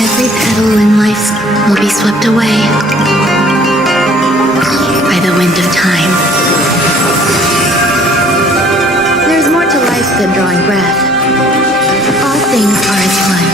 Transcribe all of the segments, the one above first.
Every petal in life will be swept away by the wind of time. There's more to life than drawing breath. All things are as one.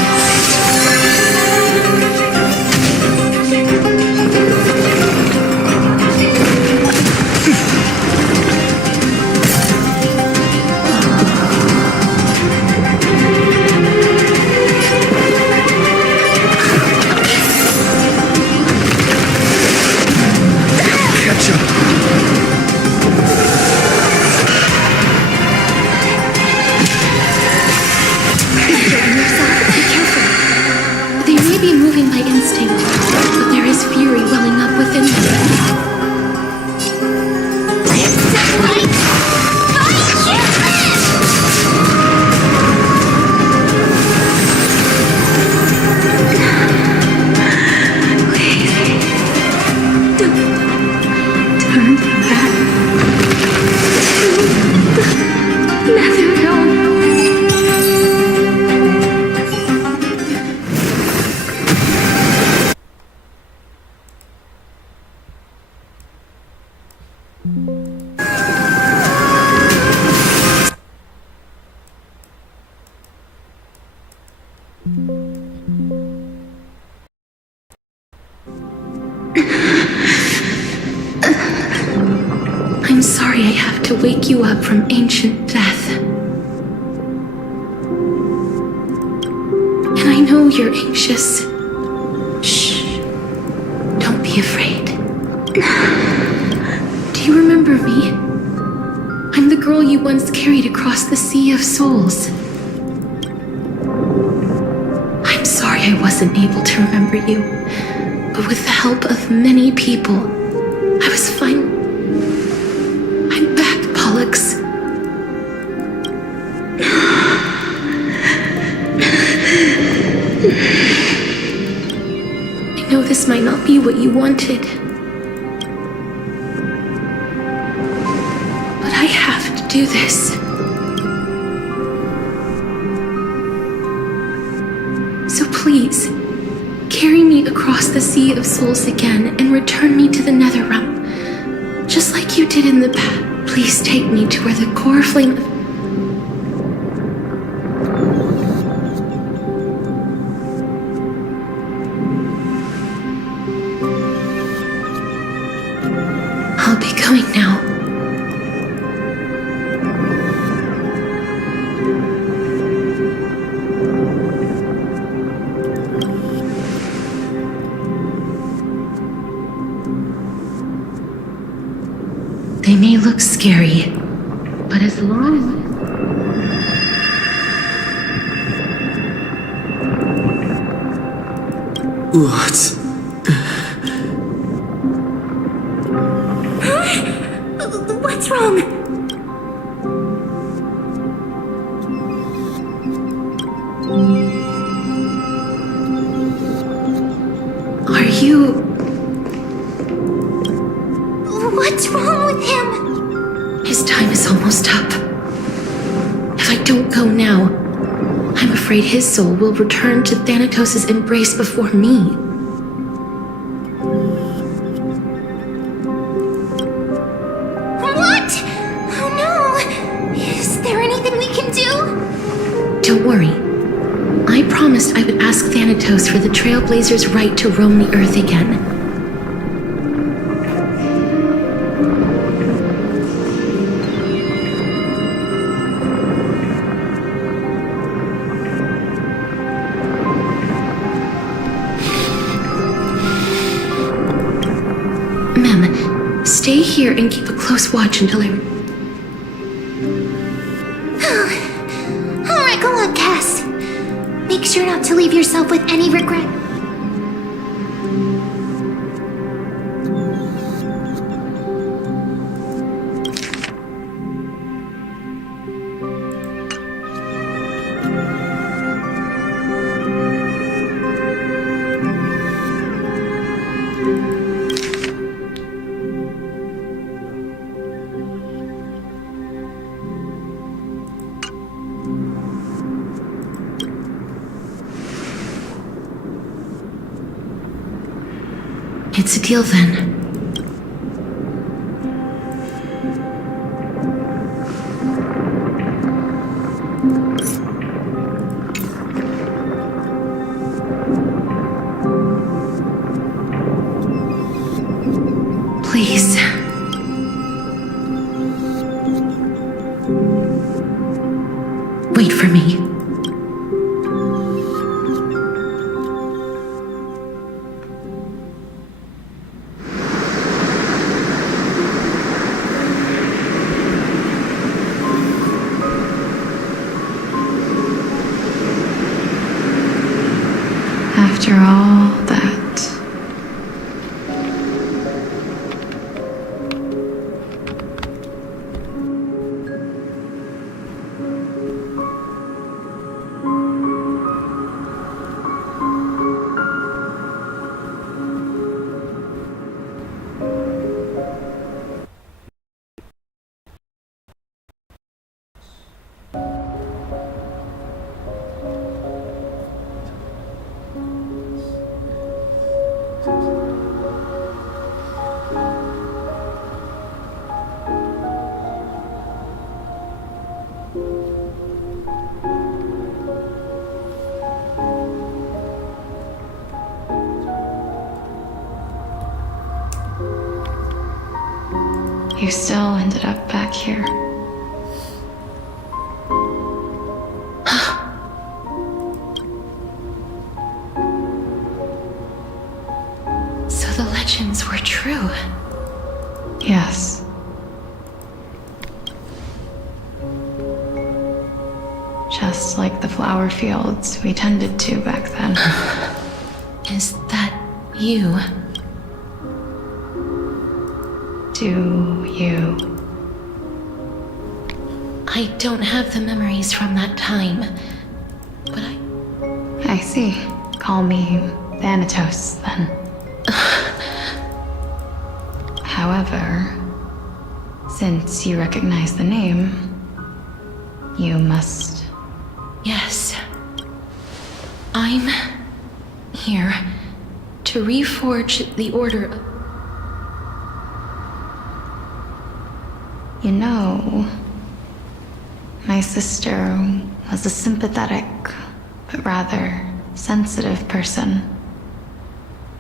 I'm sorry I have to wake you up from ancient death. And I know you're anxious. Shh. Don't be afraid. Do you remember me? I'm the girl you once carried across the Sea of Souls. I'm sorry I wasn't able to remember you, but with the help of many people, I was fine. I'm back, Pollux. I know this might not be what you wanted, but I have to do this. So please, carry me across the Sea of Souls again and return me to the Netherrealm. Just like you did in the past. Please take me to where the core flame... I'll be going now. They may look scary, but as long What? What's wrong? Are you... What's wrong with him? His time is almost up. If I don't go now, I'm afraid his soul will return to Thanatos' embrace before me. What? Oh no! Is there anything we can do? Don't worry. I promised I would ask Thanatos for the Trailblazers' right to roam the Earth again. Stay here and keep a close watch until I... Alright, go on, Cass. Make sure not to leave yourself with any regret. It's a deal then. Please. Wait for me. After all that, you still ended up back here. So the legends were true. Yes. Just like the flower fields we tended to back then. Is that you? Do you? I don't have the memories from that time, but I see. Call me Thanatos, then. However, since you recognize the name, you must... Yes. I'm here to reforge the order of... You know, my sister was a sympathetic, but rather sensitive person.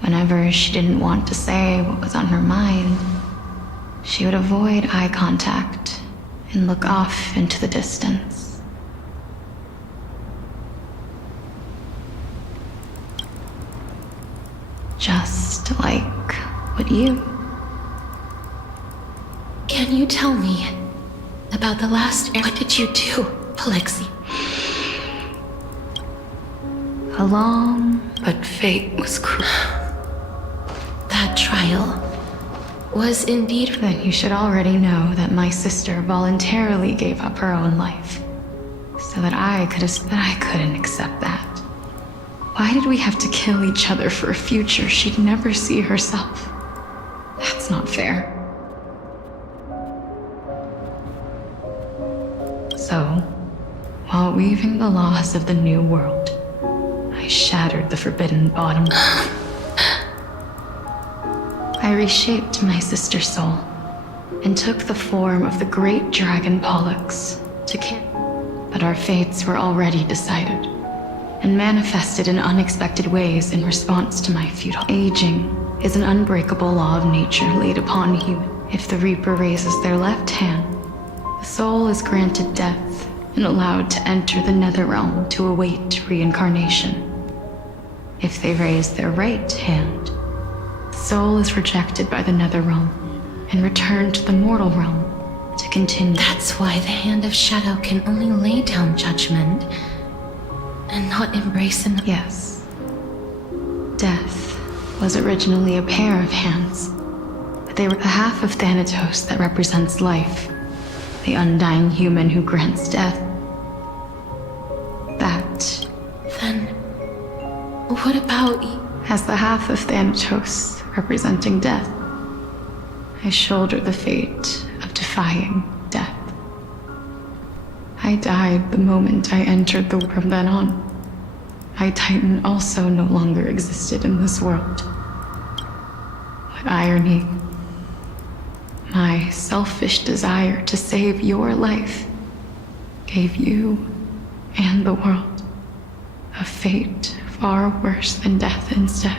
Whenever she didn't want to say what was on her mind, she would avoid eye contact and look off into the distance. Just like what you... Can you tell me about the last... What did you do, Alexei? A long, but fate was cruel. That trial was indeed... Then you should already know that my sister voluntarily gave up her own life, so that I couldn't accept that. Why did we have to kill each other for a future she'd never see herself? That's not fair. So, while weaving the laws of the new world, I shattered the forbidden bottom. I reshaped my sister's soul and took the form of the great dragon Pollux to care. But our fates were already decided and manifested in unexpected ways in response to my futile... Aging is an unbreakable law of nature laid upon human. If the Reaper raises their left hand, the soul is granted death and allowed to enter the Netherrealm to await reincarnation. If they raise their right hand, the soul is rejected by the Netherrealm and returned to the mortal realm to continue. That's why the Hand of Shadow can only lay down judgment and not embrace him. Yes. Death was originally a pair of hands, but they were the half of Thanatos that represents life, the undying human who grants death. That... Then, what about you? As the half of Thanatos representing death, I shoulder the fate of defying death. I died the moment I entered the world. From then on, my Titan also no longer existed in this world. What irony. My selfish desire to save your life gave you and the world a fate far worse than death instead.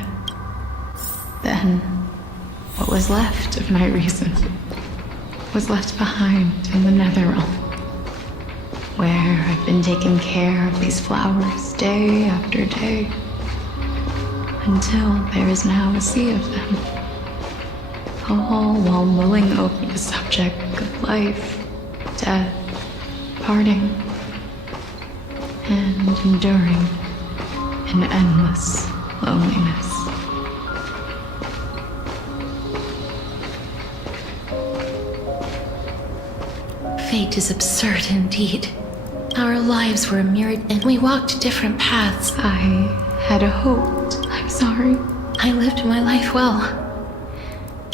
Then, what was left of my reason was left behind in the Netherrealm, where I've been taking care of these flowers day after day, until there is now a sea of them, all while mulling over the subject of life, death, parting, and enduring an endless loneliness. Fate is absurd indeed. Our lives were mirrored and we walked different paths. I had hoped. I'm sorry. I lived my life well.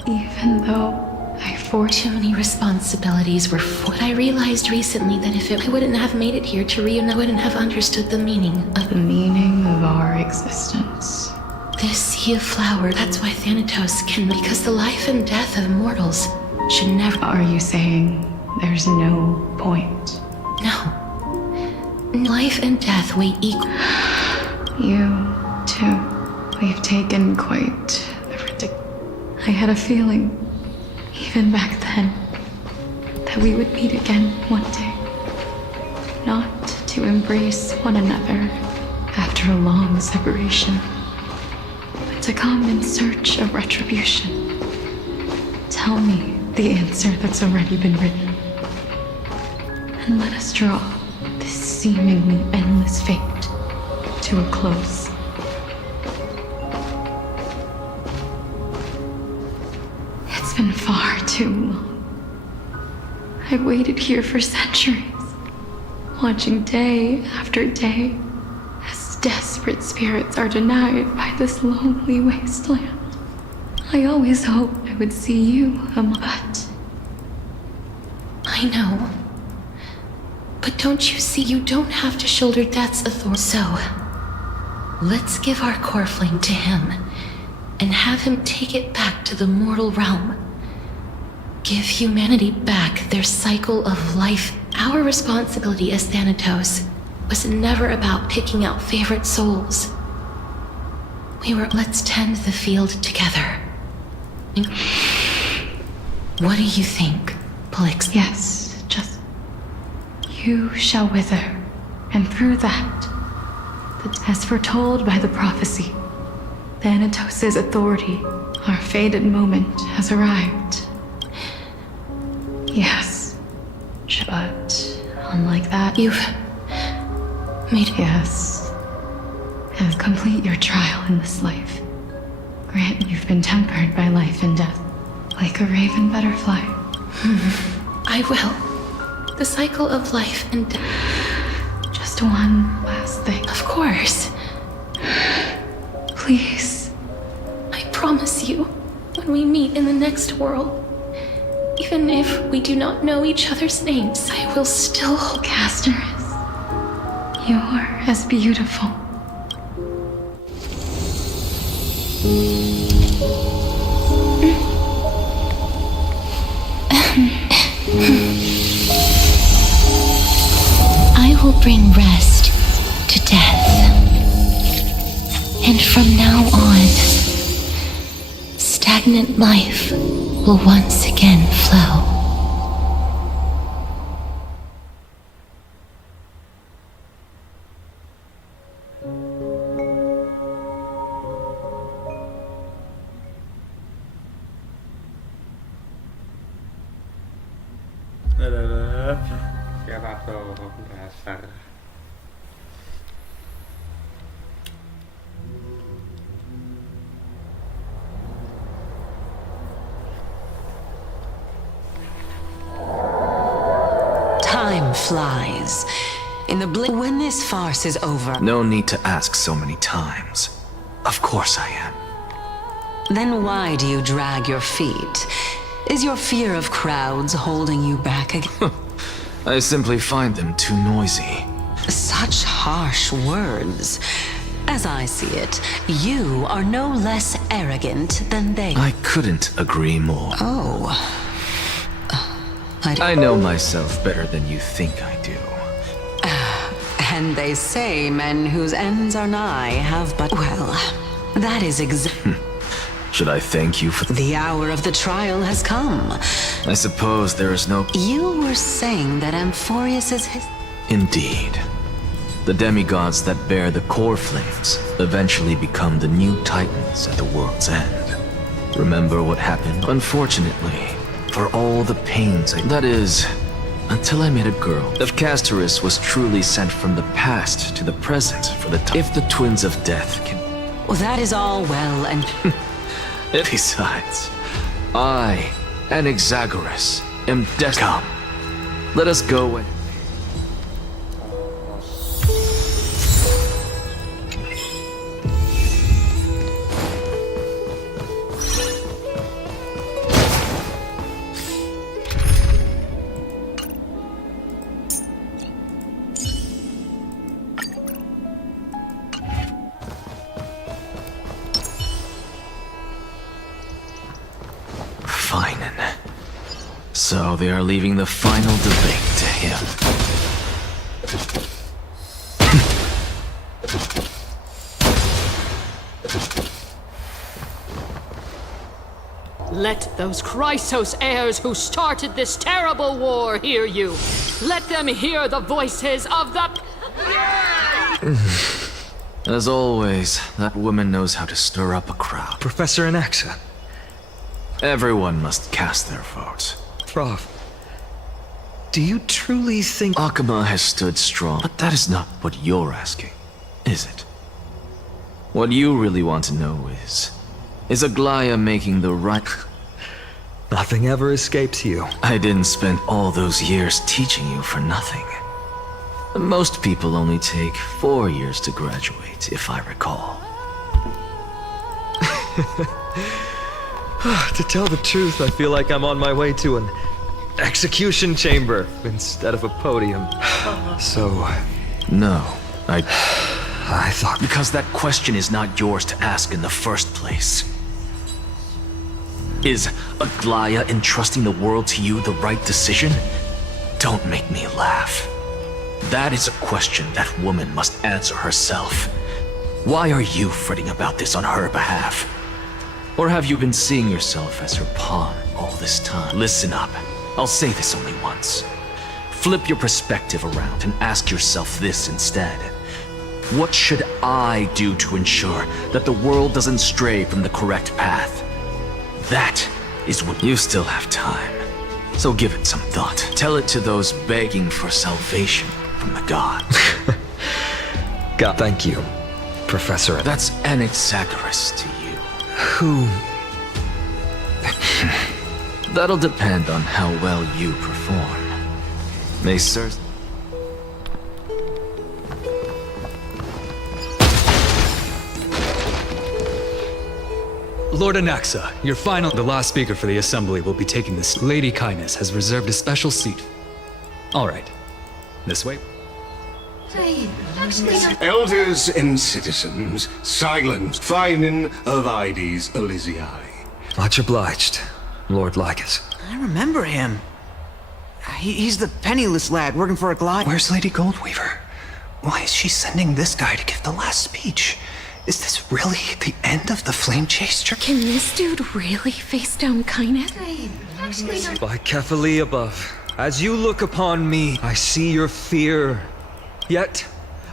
Even though I forced Too many responsibilities were what I realized recently that I wouldn't have made it here to reunite, I wouldn't have understood the meaning of our existence. this sea of flowers. That's why Thanatos can, because the life and death of mortals should never. Are you saying there's no point? No. Life and death weigh equal. You, too. We've taken quite the I had a feeling, even back then, that we would meet again one day. Not to embrace one another after a long separation, but to come in search of retribution. Tell me the answer that's already been written, and let us draw this seemingly endless fate to a close. It's been far too long. I've waited here for centuries, watching day after day as desperate spirits are denied by this lonely wasteland. I always hoped I would see you, but I know. But don't you see, you don't have to shoulder death's authority. So, let's give our core flame to him and have him take it back to the mortal realm. Give humanity back their cycle of life. Our responsibility as Thanatos was never about picking out favorite souls. Let's tend the field together. What do you think, Pollux? yes, just you shall wither, and through that, as foretold by the prophecy, Thanatos' authority, our fated moment has arrived. Yes, but unlike that, You've made it. yes, and complete your trial in this life. Grant you've been tempered by life and death, like a raven butterfly. I will. The cycle of life and death. Just one last thing. Of course. Please. I promise you, when we meet in the next world, even if we do not know each other's names, I will still hold. Casterus, you're as beautiful. I will bring rest to death. And from now on, stagnant life will once again flow. Chiamato Dasar. Time flies. In the blink, when this farce is over, No need to ask so many times. Of course I am. then why do you drag your feet? Is your fear of crowds holding you back again? I simply find them too noisy. Such harsh words. As I see it, you are no less arrogant than they. I couldn't agree more. Oh. I know myself better than you think I do. And they say men whose ends are nigh have but... Well, that is Should I thank you for The hour of the trial has come. I suppose there is no... You were saying that Amphorius is his... Indeed. The demigods that bear the core flames eventually become the new titans at the world's end. Remember what happened? Unfortunately, for all the pains That is, until I met a girl. If Castorus was truly sent from the past to the present for the time... If the twins of death can... Well, that is all well and... Besides, I and Exagoras am destined. Come, let us go and... Finen. So they are leaving the final debate to him. Let those Chrysos heirs who started this terrible war hear you. Let them hear the voices of the... As always, that woman knows how to stir up a crowd. Professor Anaxa. Everyone must cast their vote. Prof, do you truly think... Akama has stood strong, but that is not what you're asking, is it? What you really want to know is Aglaya making the right... Nothing ever escapes you. I didn't spend all those years teaching you for nothing. Most people only take 4 years to graduate, if I recall. To tell the truth, I feel like I'm on my way to an execution chamber instead of a podium. So... No, I thought... Because that question is not yours to ask in the first place. Is Aglaya entrusting the world to you the right decision? Don't make me laugh. That is a question that woman must answer herself. Why are you fretting about this on her behalf? Or have you been seeing yourself as her pawn all this time? Listen up. I'll say this only once. Flip your perspective around and ask yourself this instead. What should I do to ensure that the world doesn't stray from the correct path? That is what you still have time. So give it some thought. Tell it to those begging for salvation from the gods. God, thank you, Professor. That's Anaxagoras to you. Who? That'll depend on how well you perform. May sirs... Lord Anaxa, your final... The last speaker for the assembly will be taking this. Lady Kindness has reserved a special seat. All right. This way. Elders and citizens, silence. Finin of Ides Elysiae. Much obliged, Lord Lycus. I remember him. He's the penniless lad working for a glide. Where's Lady Goldweaver? Why is she sending this guy to give the last speech? Is this really the end of the flame chaser? Can this dude really face down kindness? By Kephalie above, as you look upon me, I see your fear. Yet,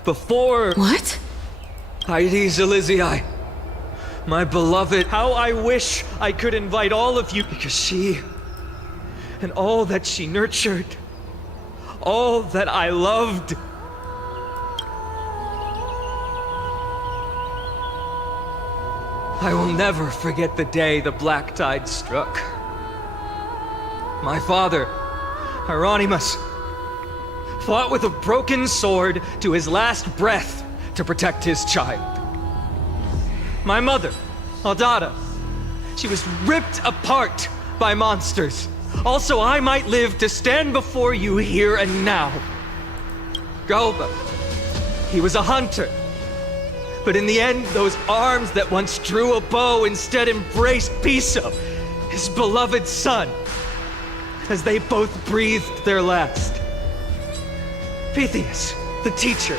before... What? Ides Elysiae, my beloved, how I wish I could invite all of you, because she, and all that she nurtured, all that I loved, I will never forget the day the black tide struck. My father, Hieronymus, fought with a broken sword to his last breath to protect his child. My mother, Aldada, she was ripped apart by monsters. Also, I might live to stand before you here and now. Galba, he was a hunter, But in the end, those arms that once drew a bow instead embraced Piso, his beloved son, as they both breathed their last. Pythias, the teacher,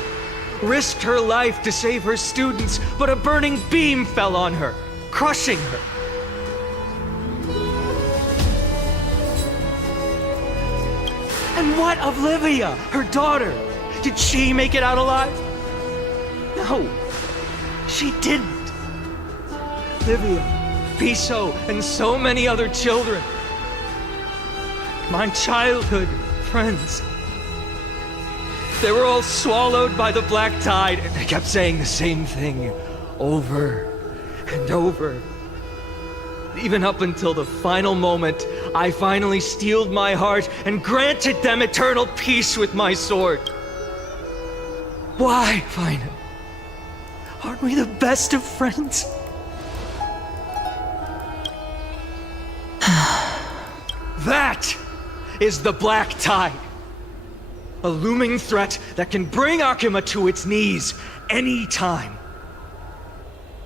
risked her life to save her students, but a burning beam fell on her, crushing her. And what of Livia, her daughter? Did she make it out alive? No, she didn't. Livia, Piso, and so many other children. My childhood friends. They were all swallowed by the black tide, and they kept saying the same thing over and over. Even up until the final moment, I finally steeled my heart and granted them eternal peace with my sword. Why, Finan? Aren't we the best of friends? That is the black tide. A looming threat that can bring Akuma to its knees any time.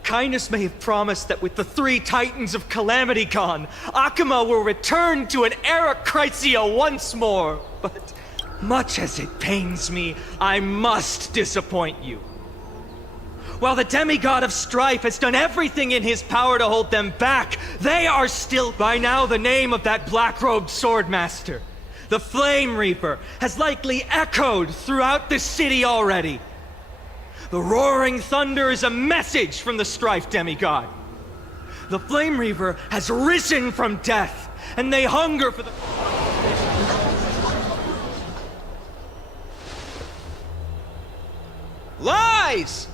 Kindness may have promised that with the 3 Titans of Calamity gone, Akuma will return to an era Chrysia once more. But much as it pains me, I must disappoint you. While the demigod of strife has done everything in his power to hold them back, they are still by now the name of that black-robed swordmaster. The Flame Reaper has likely echoed throughout the city already. The roaring thunder is a message from the strife demigod. The Flame Reaper has risen from death, and they hunger for the... Lies!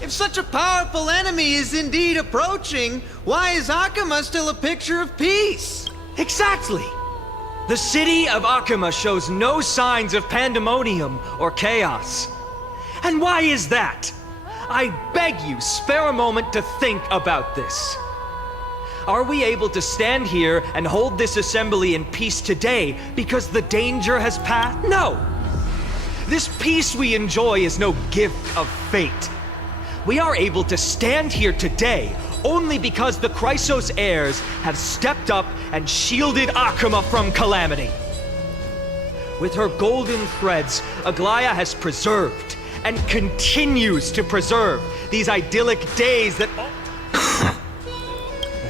If such a powerful enemy is indeed approaching, why is Akuma still a picture of peace? Exactly! The city of Akuma shows no signs of pandemonium or chaos. And why is that? I beg you, spare a moment to think about this. Are we able to stand here and hold this assembly in peace today because the danger has passed? No! This peace we enjoy is no gift of fate. We are able to stand here today only because the Chrysos heirs have stepped up and shielded Akuma from calamity. With her golden threads, Aglaya has preserved and continues to preserve these idyllic days that...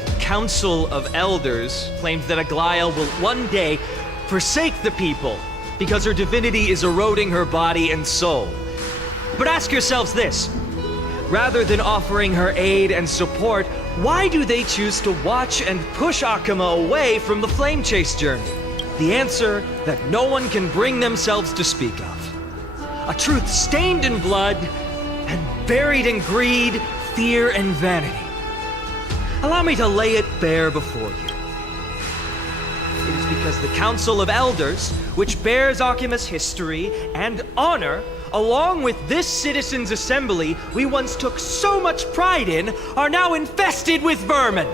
The Council of Elders claims that Aglaya will one day forsake the people because her divinity is eroding her body and soul. But ask yourselves this. Rather than offering her aid and support, why do they choose to watch and push Akuma away from the Flame Chase journey? The answer that no one can bring themselves to speak of. A truth stained in blood and buried in greed, fear, and vanity. Allow me to lay it bare before you. It is because the Council of Elders, which bears Akuma's history and honor, along with this citizens' assembly we once took so much pride in, are now infested with vermin.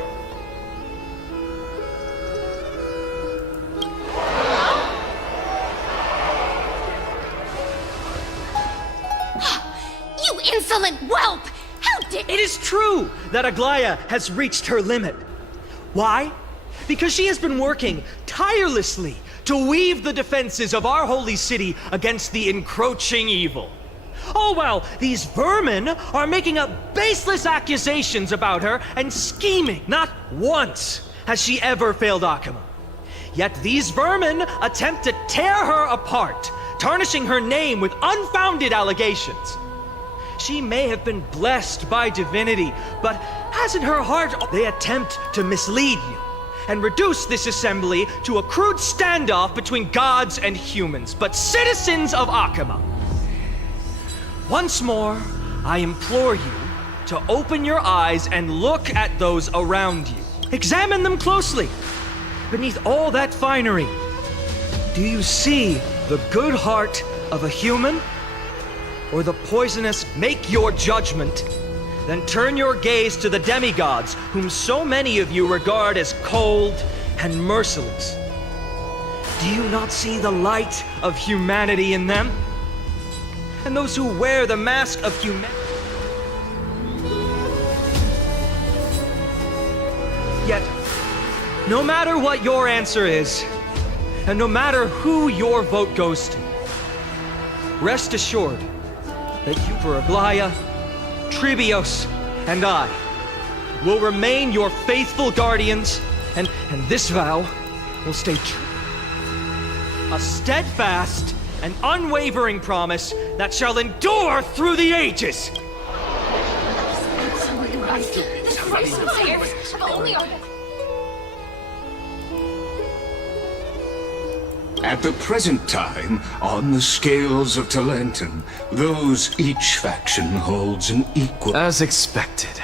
You insolent whelp! How dare— It is true that Aglaya has reached her limit. Why? Because she has been working tirelessly to weave the defenses of our holy city against the encroaching evil. All while these vermin are making up baseless accusations about her and scheming. Not once has she ever failed Akuma. Yet these vermin attempt to tear her apart, tarnishing her name with unfounded allegations. She may have been blessed by divinity, but has in her heart they attempt to mislead you and reduce this assembly to a crude standoff between gods and humans, but citizens of Akuma. Once more, I implore you to open your eyes and look at those around you. Examine them closely. Beneath all that finery, do you see the good heart of a human? Or the poisonous? Make your judgment. Then turn your gaze to the demigods, whom so many of you regard as cold and merciless. Do you not see the light of humanity in them? And those who wear the mask of humanity? Yet, no matter what your answer is, and no matter who your vote goes to, rest assured that you, Aglaya, Tribios, and I will remain your faithful guardians, and this vow will stay true. A steadfast and unwavering promise that shall endure through the ages. At the present time, on the scales of Talentum, each faction holds an equal... As expected.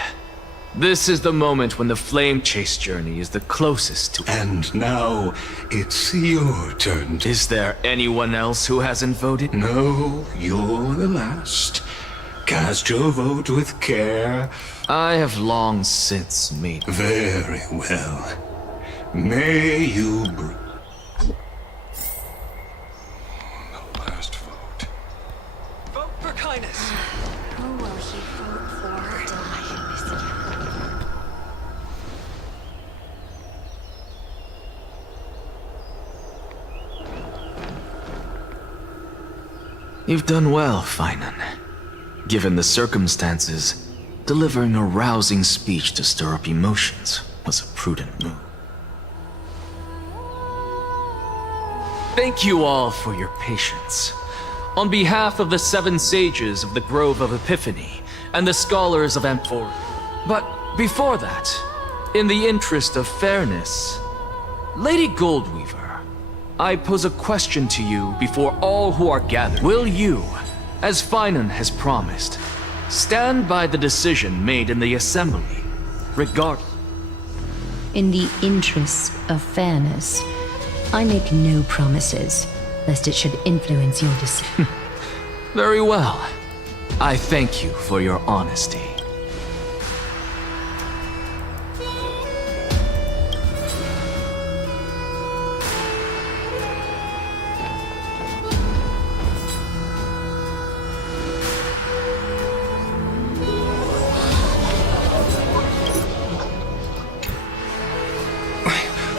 This is the moment when the Flame Chase journey is the closest to... And now, it's your turn. Is there anyone else who hasn't voted? No, you're the last. Cast your vote with care. I have long since made... Very well. May you... The last vote. Vote for kindness. Who will he vote for? You've done well, Finan. Given the circumstances, delivering a rousing speech to stir up emotions was a prudent move. Thank you all for your patience. On behalf of the 7 sages of the Grove of Epiphany and the scholars of Amphoria. But before that, in the interest of fairness, Lady Goldweaver, I pose a question to you before all who are gathered. Will you, as Finan has promised, stand by the decision made in the Assembly, regardless? In the interests of fairness, I make no promises, lest it should influence your decision. Very well. I thank you for your honesty.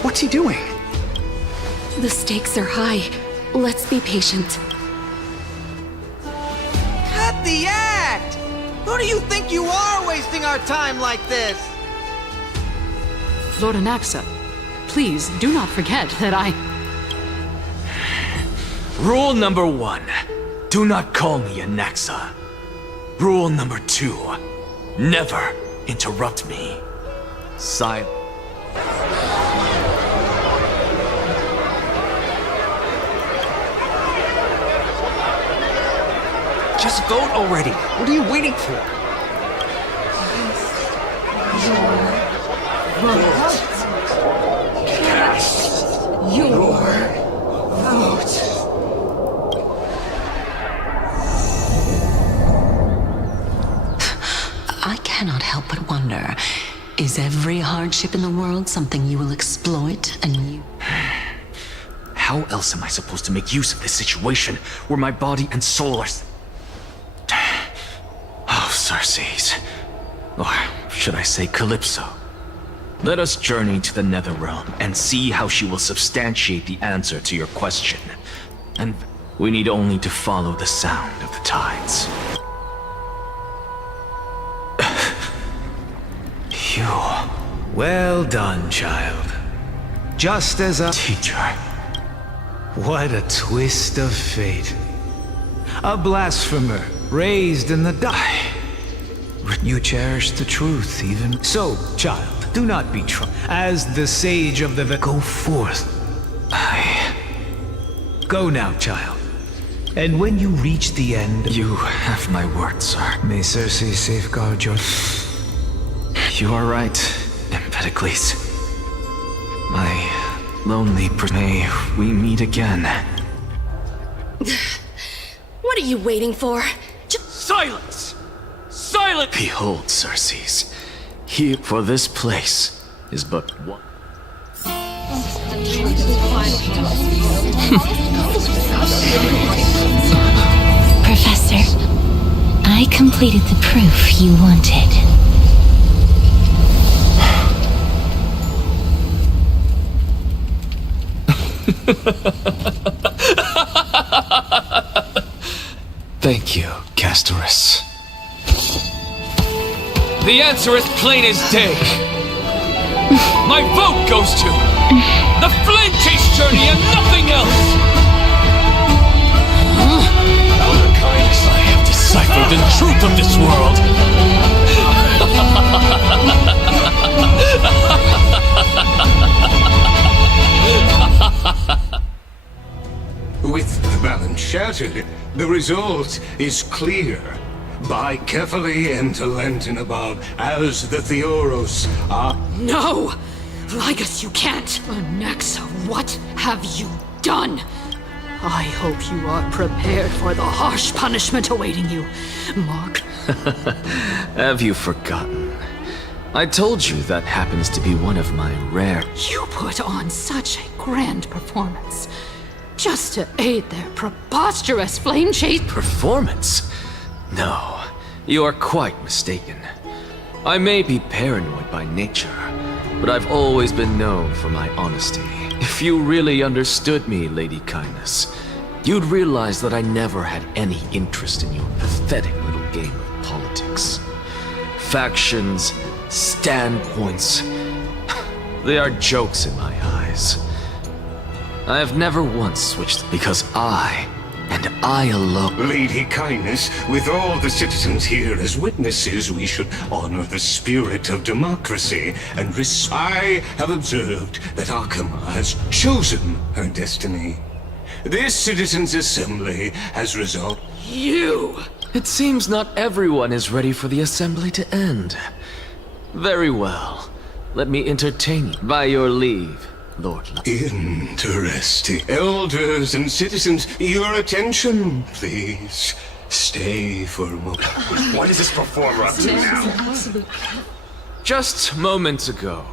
What's he doing? The stakes are high. Let's be patient. Cut the act! Who do you think you are wasting our time like this? Lord Anaxa, please do not forget that I... Rule number 1. Do not call me Anaxa. Rule number 2. Never interrupt me. Silence. Just vote already. What are you waiting for? I cannot help but wonder, is every hardship in the world something you will exploit and you... How else am I supposed to make use of this situation where my body and soul are... Oh, Circes. Or should I say Calypso? Let us journey to the Netherrealm and see how she will substantiate the answer to your question. And we need only to follow the sound of the tides. You... Well done, child. Just as a... Teacher. What a twist of fate. A blasphemer, raised in the dark. You cherish the truth, even... So, child, do not be troubled. As the sage of the... Go forth. Go now, child. And when you reach the end... You have my word, sir. May Circe safeguard your... You are right, Empedocles. My lonely... May we meet again. What are you waiting for? Silence! Silence! Behold, Circes. Here, for this place is but one. Professor, I completed the proof you wanted. Thank you, Castorus. The answer is plain as day. My vote goes to the Flame Chase journey and nothing else! Elder Kindness, I have deciphered the truth of this world. With the balance shattered, the result is clear. Buy carefully and to Lenten above, as the Theoros are... No! Ligus, you can't! Anaxa, what have you done? I hope you are prepared for the harsh punishment awaiting you, Mark. Have you forgotten? I told you that happens to be one of my rare... You put on such a grand performance, just to aid their preposterous flame chase... Performance? No, you are quite mistaken. I may be paranoid by nature, but I've always been known for my honesty. If you really understood me, Lady Kindness, you'd realize that I never had any interest in your pathetic little game of politics. Factions, standpoints, they are jokes in my eyes. I have never once switched because I, and I alone... Lady Kindness, with all the citizens here as witnesses, we should honor the spirit of democracy and I have observed that Akama has chosen her destiny. This citizens' assembly has resolved... You! It seems not everyone is ready for the assembly to end. Very well. Let me entertain you. By your leave, Lord Interesting. Elders and citizens, your attention, please. Stay for a moment. What is this performer up to now? Just moments ago,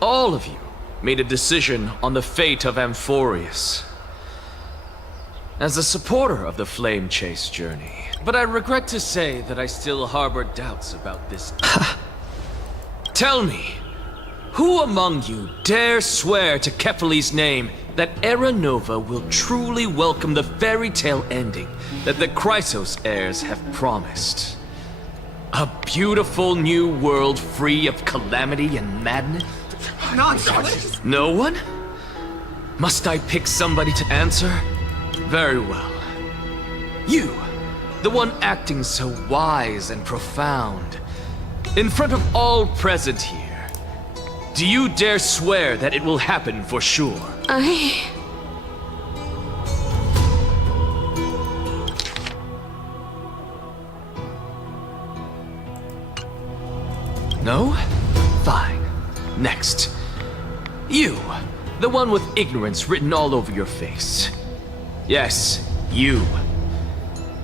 all of you made a decision on the fate of Amphorius. As a supporter of the Flame Chase journey, but I regret to say that I still harbor doubts about this. Tell me, who among you dare swear to Kefali's name that Era Nova will truly welcome the fairy tale ending that the Chrysos heirs have promised? A beautiful new world free of calamity and madness? Nonsense! No one? Must I pick somebody to answer? Very well. You, the one acting so wise and profound, in front of all present here. Do you dare swear that it will happen for sure? No? Fine. Next. You, the one with ignorance written all over your face. Yes, you.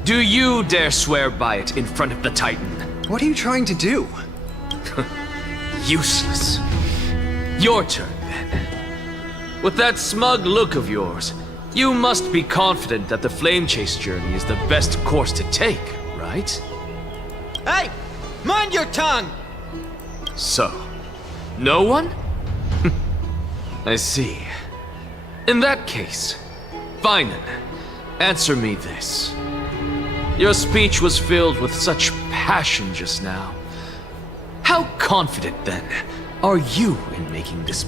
Do you dare swear by it in front of the Titan? What are you trying to do? Useless. Your turn, then. With that smug look of yours, you must be confident that the Flame Chase journey is the best course to take, right? Hey! Mind your tongue! So, no one? I see. In that case, fine then. Answer me this. Your speech was filled with such passion just now. How confident, then, are you in making this...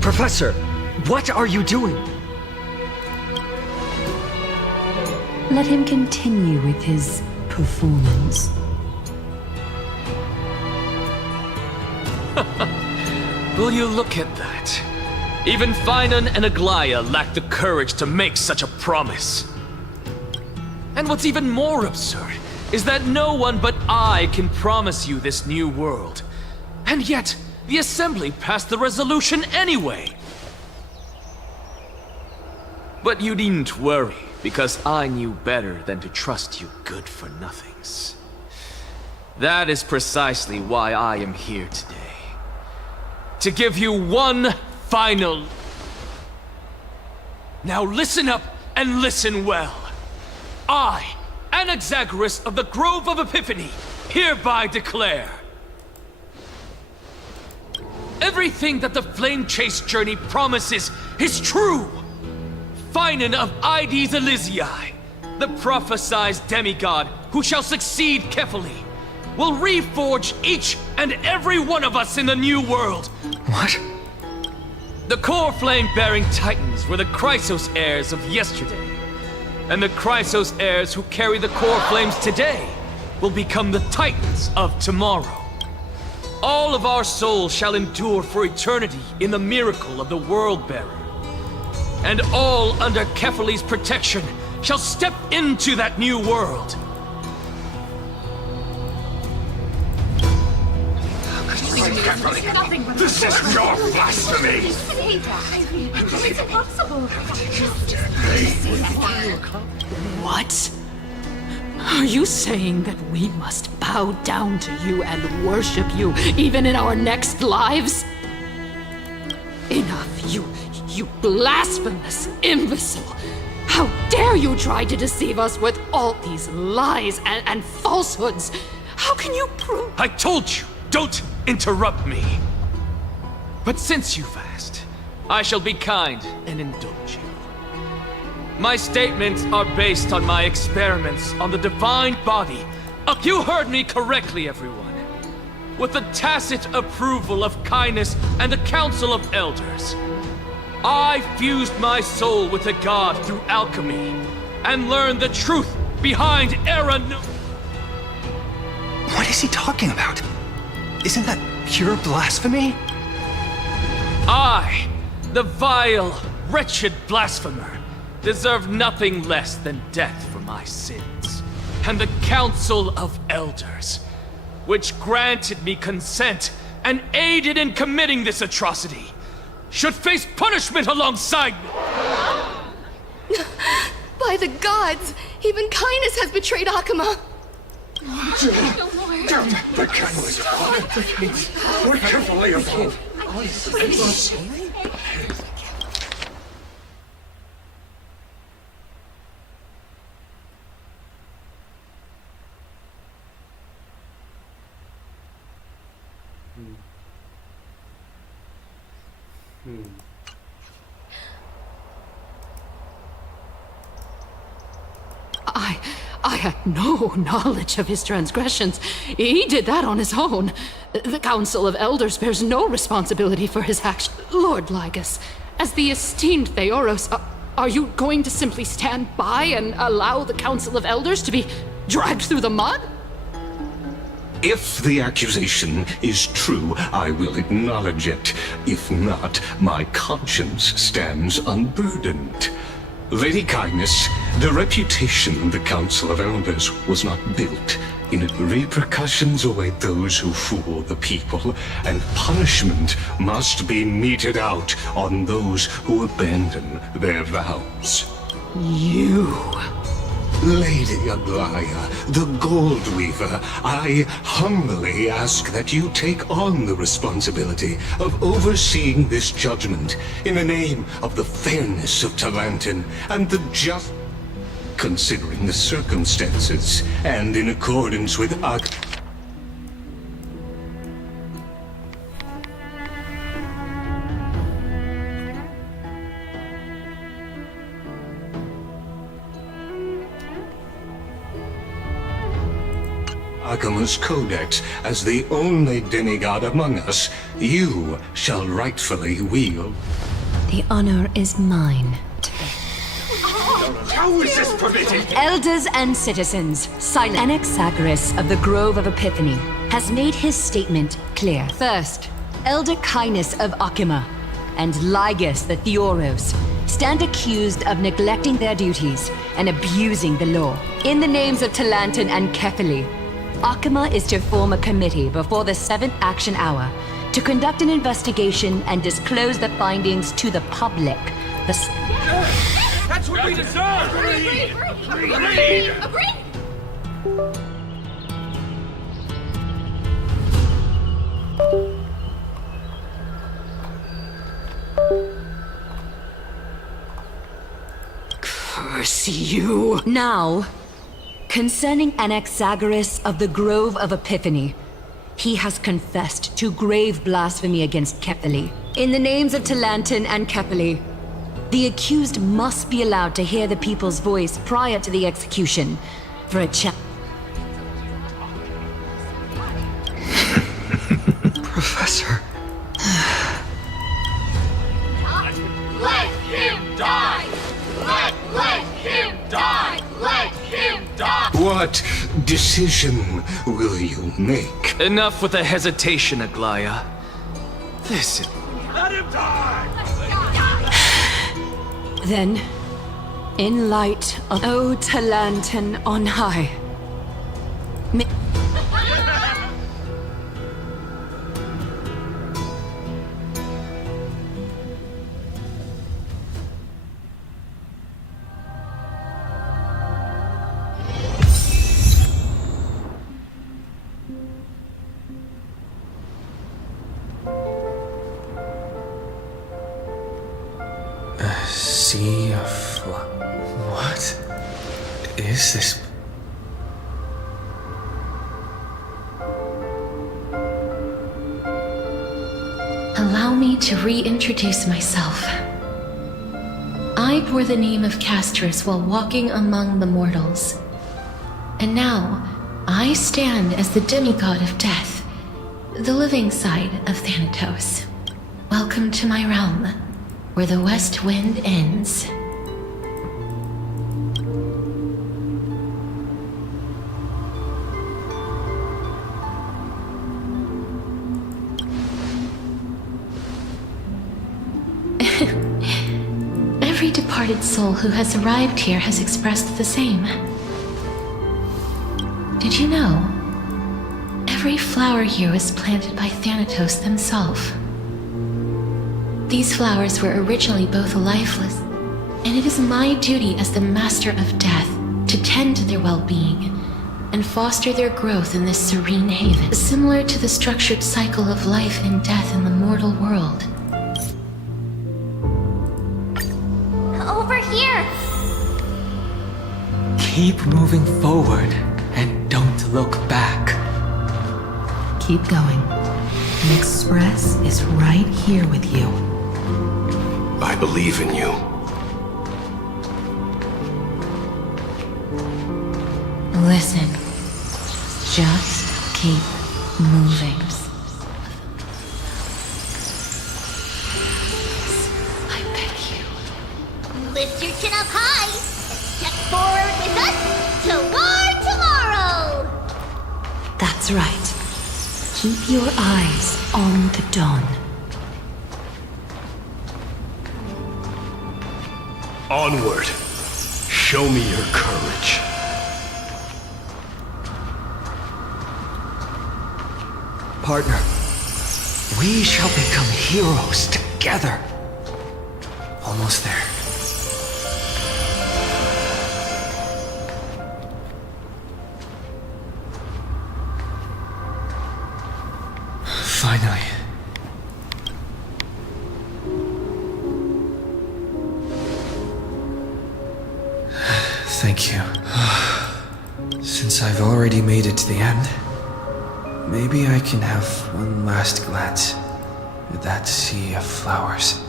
Professor, what are you doing? Let him continue with his performance. Will you look at that? Even Finan and Aglaya lack the courage to make such a promise. And what's even more absurd is that no one but I can promise you this new world. And yet, the Assembly passed the resolution anyway. But you needn't worry, because I knew better than to trust you good-for-nothings. That is precisely why I am here today. To give you one final... Now listen up and listen well. I, Anaxagoras of the Grove of Epiphany, hereby declare... Everything that the Flame Chase journey promises is true! Finan of Ides Elysiae, the prophesied demigod who shall succeed Kefali, will reforge each and every one of us in the new world. What? The core flame-bearing titans were the Chrysos heirs of yesterday. And the Chrysos heirs who carry the core flames today will become the titans of tomorrow. All of our souls shall endure for eternity in the miracle of the World-Bearer. And all under Kefali's protection shall step into that new world. This is your blasphemy! It's impossible. What? Are you saying that we must bow down to you and worship you even in our next lives? Enough, you blasphemous imbecile! How dare you try to deceive us with all these lies and falsehoods? How can you prove— I told you, don't interrupt me. But since you've asked, I shall be kind and indulge you. My statements are based on my experiments on the divine body. You heard me correctly, everyone. With the tacit approval of kindness and the Council of Elders, I fused my soul with the god through alchemy and learned the truth behind Era no— What is he talking about? Isn't that pure blasphemy? I, the vile, wretched blasphemer, deserve nothing less than death for my sins. And the Council of Elders, which granted me consent and aided in committing this atrocity, should face punishment alongside me! By the gods, even kindness has betrayed Akama. The candles are fine. We're carefully involved. I had no knowledge of his transgressions. He did that on his own. The Council of Elders bears no responsibility for his actions. Lord Lygus, as the esteemed Theoros, are you going to simply stand by and allow the Council of Elders to be dragged through the mud? If the accusation is true, I will acknowledge it. If not, my conscience stands unburdened. Lady Kindness, the reputation of the Council of Elders was not built. In it, repercussions await those who fool the people, and punishment must be meted out on those who abandon their vows. You... Lady Aglaya, the Gold Weaver, I humbly ask that you take on the responsibility of overseeing this judgment in the name of the fairness of Talantin and the just... Considering the circumstances, and in accordance with Akama's Codex, as the only demigod among us, you shall rightfully wield. The honor is mine. How is this permitted? Elders and citizens, silent. Anaxagoras of the Grove of Epiphany has made his statement clear. First, Elder Kindness of Akima and Lygus the Theoros stand accused of neglecting their duties and abusing the law. In the names of Talantin and Kefali, Akima is to form a committee before the 7th action hour to conduct an investigation and disclose the findings to the public. That's what we deserve! Agree! Curse you! Now, concerning Anaxagoras of the Grove of Epiphany, He has confessed to grave blasphemy against Kepeli. In the names of Talantin and Kepeli, the accused must be allowed to hear the people's voice prior to the execution for a chat. Professor. Let him die! Let him die! Let him die! What decision will you make? Enough with the hesitation, Aglaya. This... Let him die! Then, in light of O Talantin on high, Sea of... What is this? Allow me to reintroduce myself. I bore the name of Castris while walking among the mortals. And now, I stand as the demigod of death, the living side of Thanatos. Welcome to my realm, where the west wind ends. Every departed soul who has arrived here has expressed the same. Did you know? Every flower here was planted by Thanatos himself. These flowers were originally both lifeless, and it is my duty as the Master of Death to tend to their well-being and foster their growth in this serene haven, similar to the structured cycle of life and death in the mortal world. Over here! Keep moving forward and don't look back. Keep going. An express is right here with you. I believe in you. Listen. Just keep moving. I beg you. Lift your chin up high! Step forward with us toward tomorrow! That's right. Keep your eyes on the dawn. Onward. Show me your courage. Partner, we shall become heroes together. Almost there. Finally. Thank you. Since I've already made it to the end, maybe I can have one last glance at that sea of flowers.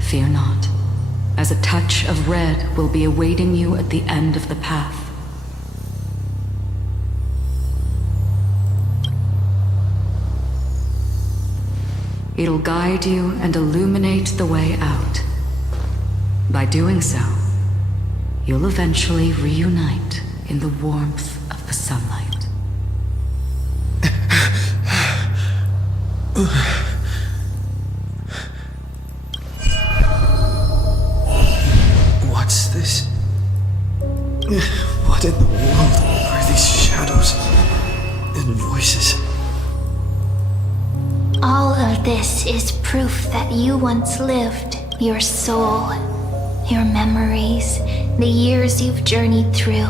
Fear not, as a touch of red will be awaiting you at the end of the path. It'll guide you and illuminate the way out. By doing so, you'll eventually reunite in the warmth of the sunlight. What's this? What in the world are these shadows and voices? All of this is proof that you once lived. Your soul, your memories, the years you've journeyed through,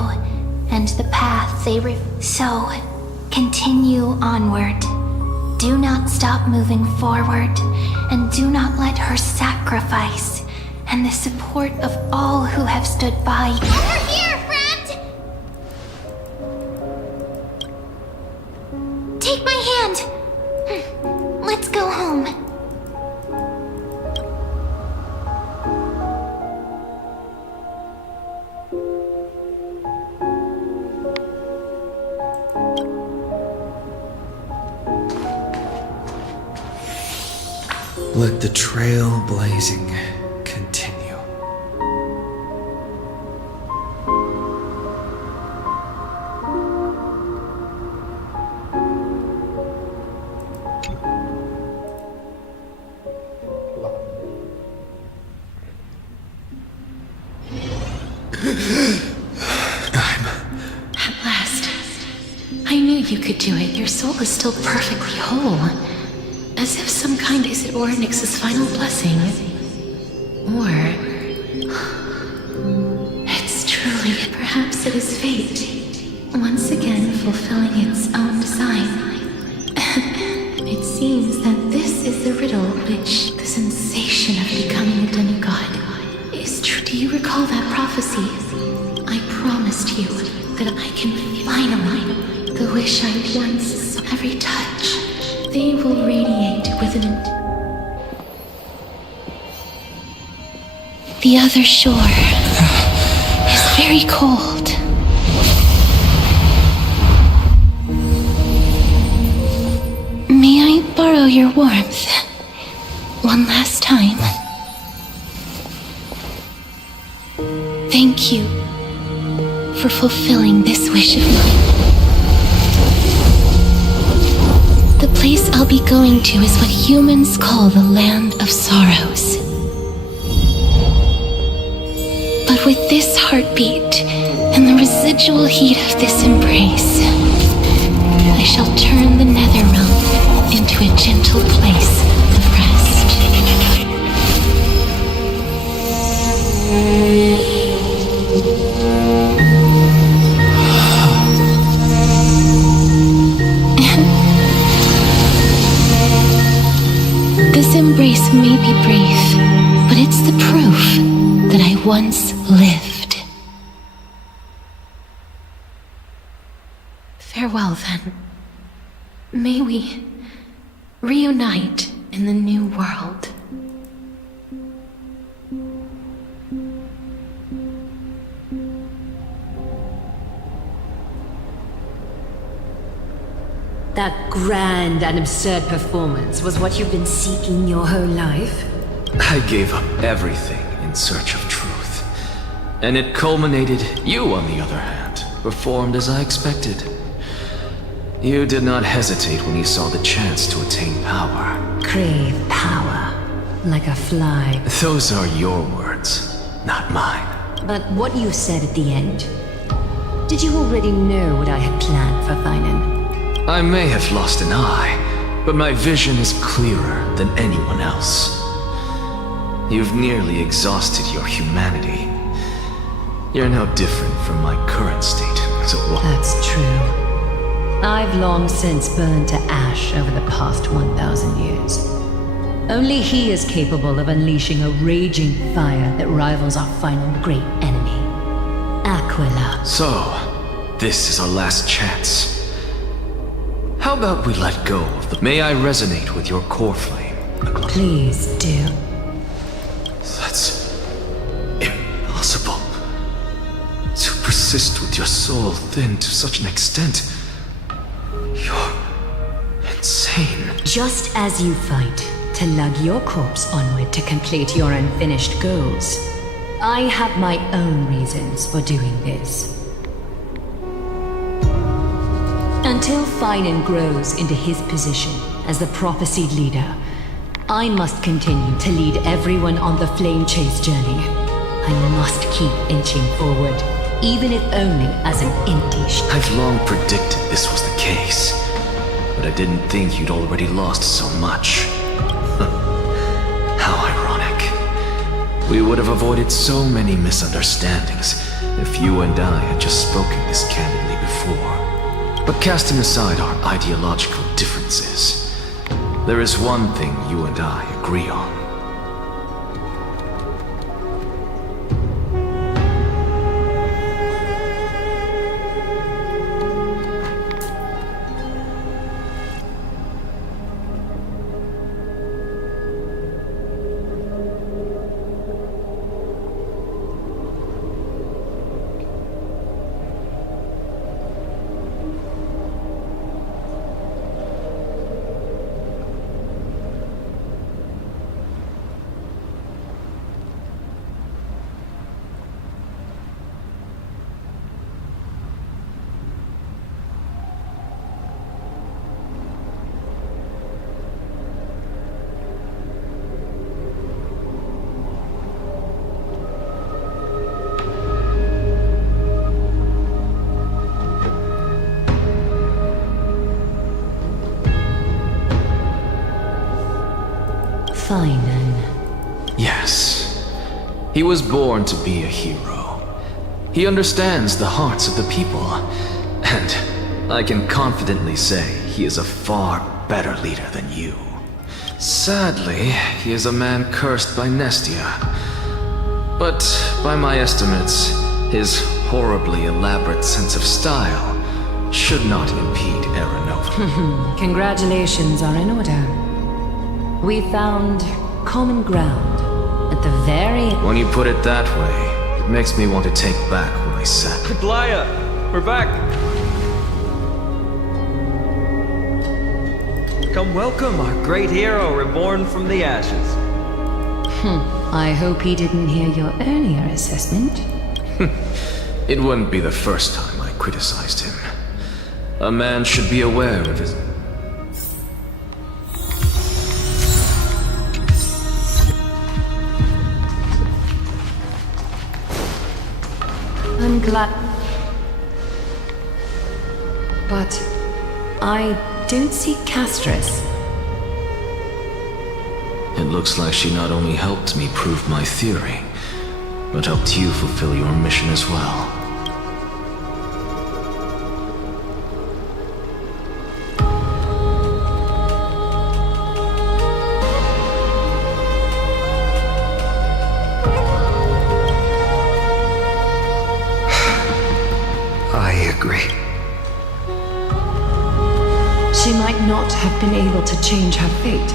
and the path they So, continue onward. Do not stop moving forward, and do not let her sacrifice and the support of all who have stood by. Over here, friend! Take my hand. Let's go home. Let the trail blazing continue. At last. I knew you could do it. Your soul is still perfectly whole. As if some kind is it Ornyx's final blessing. Or... it's truly... perhaps it is fate. Once again fulfilling its own design. It seems that this is the riddle which the sensation of becoming a demigod is true. Do you recall that prophecy? I promised you that I can finally... the wish I once saw. Every touch. They will radiate with an... The other shore is very cold. May I borrow your warmth one last time? Thank you for fulfilling this wish of mine. The place I'll be going to is what humans call the Land of Sorrows. But with this heartbeat and the residual heat of this embrace, I shall turn the Netherrealm into a gentle place of rest. This embrace may be brief, but it's the proof that I once lived. Farewell, then. May we reunite in the new world. That grand and absurd performance was what you've been seeking your whole life? I gave up everything in search of truth. And it culminated. You, on the other hand, performed as I expected. You did not hesitate when you saw the chance to attain power. Crave power, like a fly. Those are your words, not mine. But what you said at the end, did you already know what I had planned for Finan? I may have lost an eye, but my vision is clearer than anyone else. You've nearly exhausted your humanity. You're no different from my current state, so what? That's true. I've long since burned to ash over the past 1,000 years. Only he is capable of unleashing a raging fire that rivals our final great enemy, Aquila. So, this is our last chance. How about we let go of the... May I resonate with your core flame? Please do. That's... impossible. To persist with your soul thinned to such an extent... You're... insane. Just as you fight to lug your corpse onward to complete your unfinished goals, I have my own reasons for doing this. Until Finan grows into his position as the prophesied leader, I must continue to lead everyone on the flame chase journey. I must keep inching forward, even if only as an empty I've long predicted this was the case, but I didn't think you'd already lost so much. How ironic. We would have avoided so many misunderstandings if you and I had just spoken this candidly before. But casting aside our ideological differences, There is one thing you and I agree on. Fine, then. Yes. He was born to be a hero. He understands the hearts of the people. And I can confidently say he is a far better leader than you. Sadly, he is a man cursed by Nestia. But by my estimates, his horribly elaborate sense of style should not impede Aranova. Congratulations are in order. We found common ground at the very... When you put it that way, it makes me want to take back what I said. Kedlaya, we're back. Come welcome our great hero reborn from the ashes. I hope he didn't hear your earlier assessment. It wouldn't be the first time I criticized him. A man should be aware of his... I'm glad... But... I don't see Castris. It looks like she not only helped me prove my theory, but helped you fulfill your mission as well. I agree. She might not have been able to change her fate,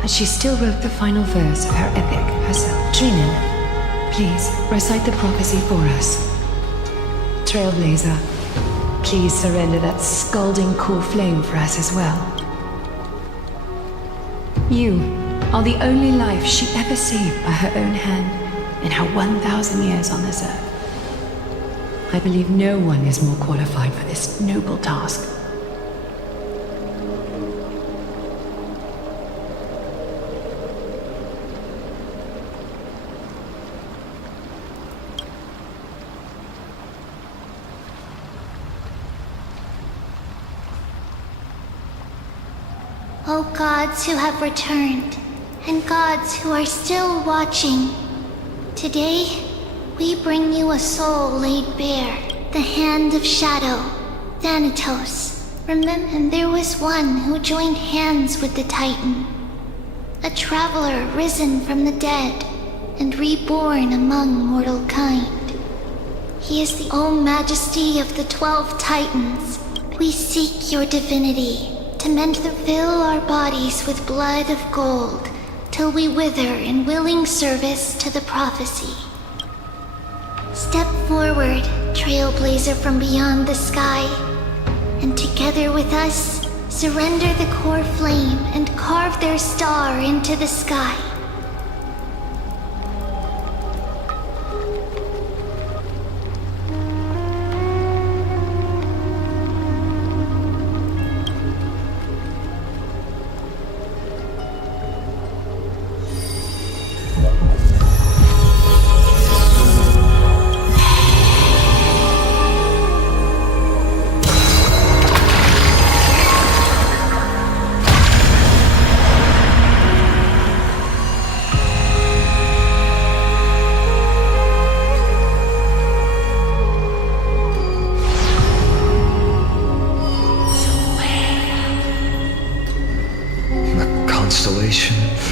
but she still wrote the final verse of her epic herself. Trinan, please recite the prophecy for us. Trailblazer, please surrender that scalding core flame for us as well. You are the only life she ever saved by her own hand in her 1,000 years on this earth. I believe no one is more qualified for this noble task. O gods who have returned, and gods who are still watching, today we bring you a soul laid bare, the hand of shadow, Thanatos. Remember, there was one who joined hands with the Titan, a traveler risen from the dead and reborn among mortal kind. He is the O Majesty of the 12 Titans. We seek your divinity to fill our bodies with blood of gold till we wither in willing service to the prophecy. Step forward, trailblazer from beyond the sky, and together with us, surrender the core flame and carve their star into the sky.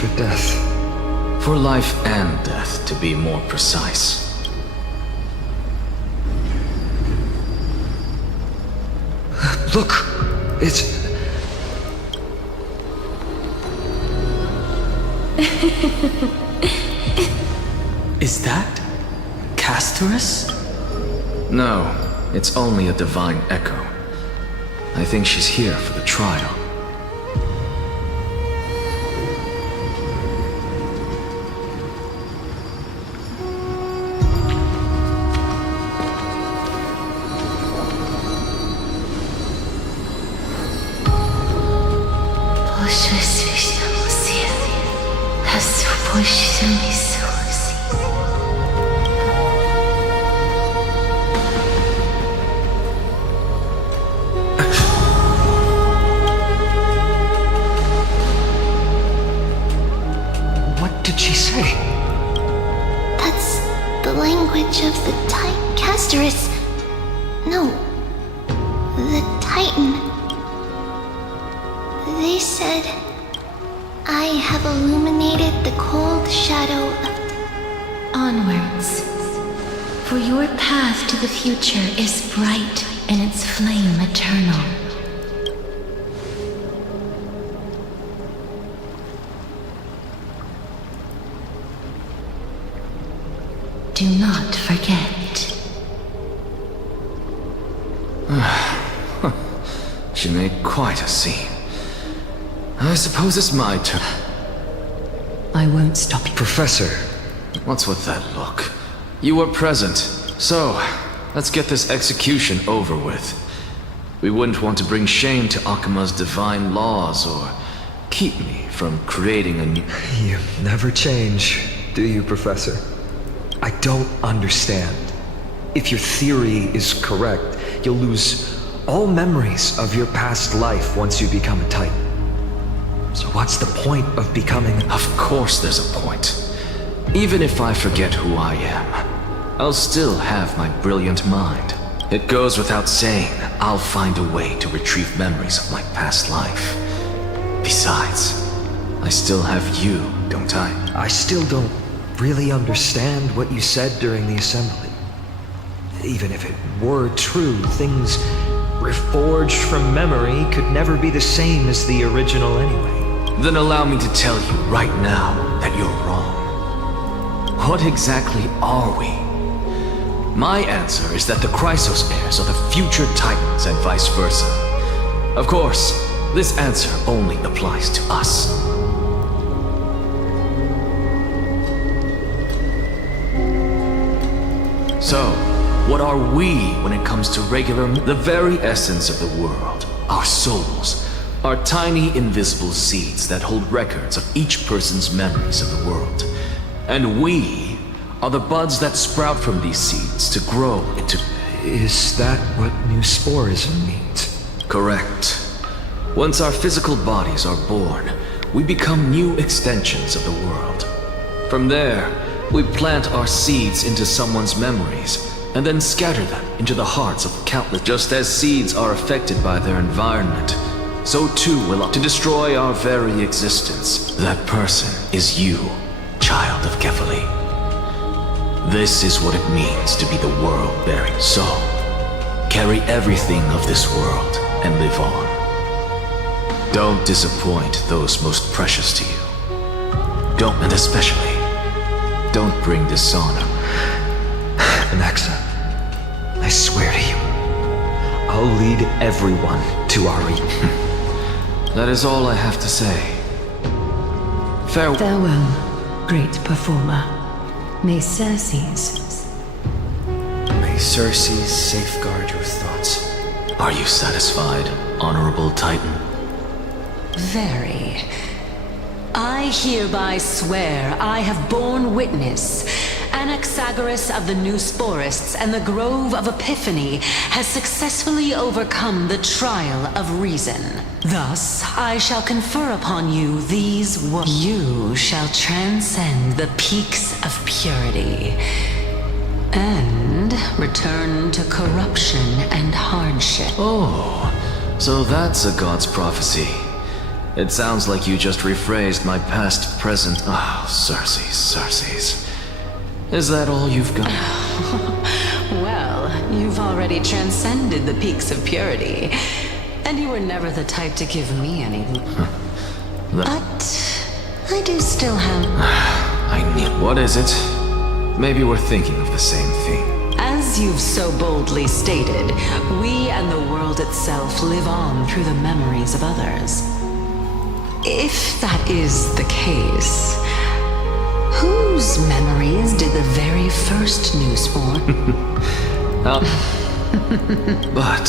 life or death? For life and death, to be more precise. Look! It's... Is that... Castorus? No, it's only a divine echo. I think she's here for the trial. What did she say? That's the language of the Castorus. No, the Titan. They said, I have illuminated the cold shadow of... Onwards. For your path to the future is bright and its flame eternal. Do not forget. She made quite a scene. I suppose it's my turn. I won't stop you. Professor, what's with that look? You were present, so let's get this execution over with. We wouldn't want to bring shame to Akima's divine laws or keep me from creating a new... You never change, do you, Professor? I don't understand. If your theory is correct, you'll lose all memories of your past life once you become a Titan. So what's the point of becoming... Of course there's a point. Even if I forget who I am, I'll still have my brilliant mind. It goes without saying, I'll find a way to retrieve memories of my past life. Besides, I still have you, don't I? I still don't really understand what you said during the assembly. Even if it were true, things reforged from memory could never be the same as the original anyway. Then allow me to tell you right now that you're wrong. What exactly are we? My answer is that the Chrysos heirs are the future Titans and vice versa. Of course, this answer only applies to us. So, what are we when it comes to regular... The very essence of the world, our souls, are tiny invisible seeds that hold records of each person's memories of the world. And we are the buds that sprout from these seeds to grow into... Is that what new sporism means? Correct. Once our physical bodies are born, we become new extensions of the world. From there, we plant our seeds into someone's memories, and then scatter them into the hearts of countless. Just as seeds are affected by their environment, so too will to destroy our very existence. That person is you, child of Kefali. This is what it means to be the world-bearing soul. Carry everything of this world and live on. Don't disappoint those most precious to you. Don't, and especially, don't bring dishonor. Anaxa, I swear to you, I'll lead everyone to Ari. That is all I have to say. Farewell. Farewell, great performer. May Circe's... May Circe safeguard your thoughts. Are you satisfied, honorable Titan? Very. I hereby swear I have borne witness. Anaxagoras of the New Sporists and the Grove of Epiphany has successfully overcome the trial of reason. Thus, I shall confer upon you these words. You shall transcend the peaks of purity and return to corruption and hardship. Oh, so that's a god's prophecy. It sounds like you just rephrased my past, present. Oh, Cersei's. Is that all you've got? Well, you've already transcended the peaks of purity. And you were never the type to give me any. But I do still have. I need. What is it? Maybe we're thinking of the same thing. As you've so boldly stated, we and the world itself live on through the memories of others. If that is the case, whose memories did the very first news form? But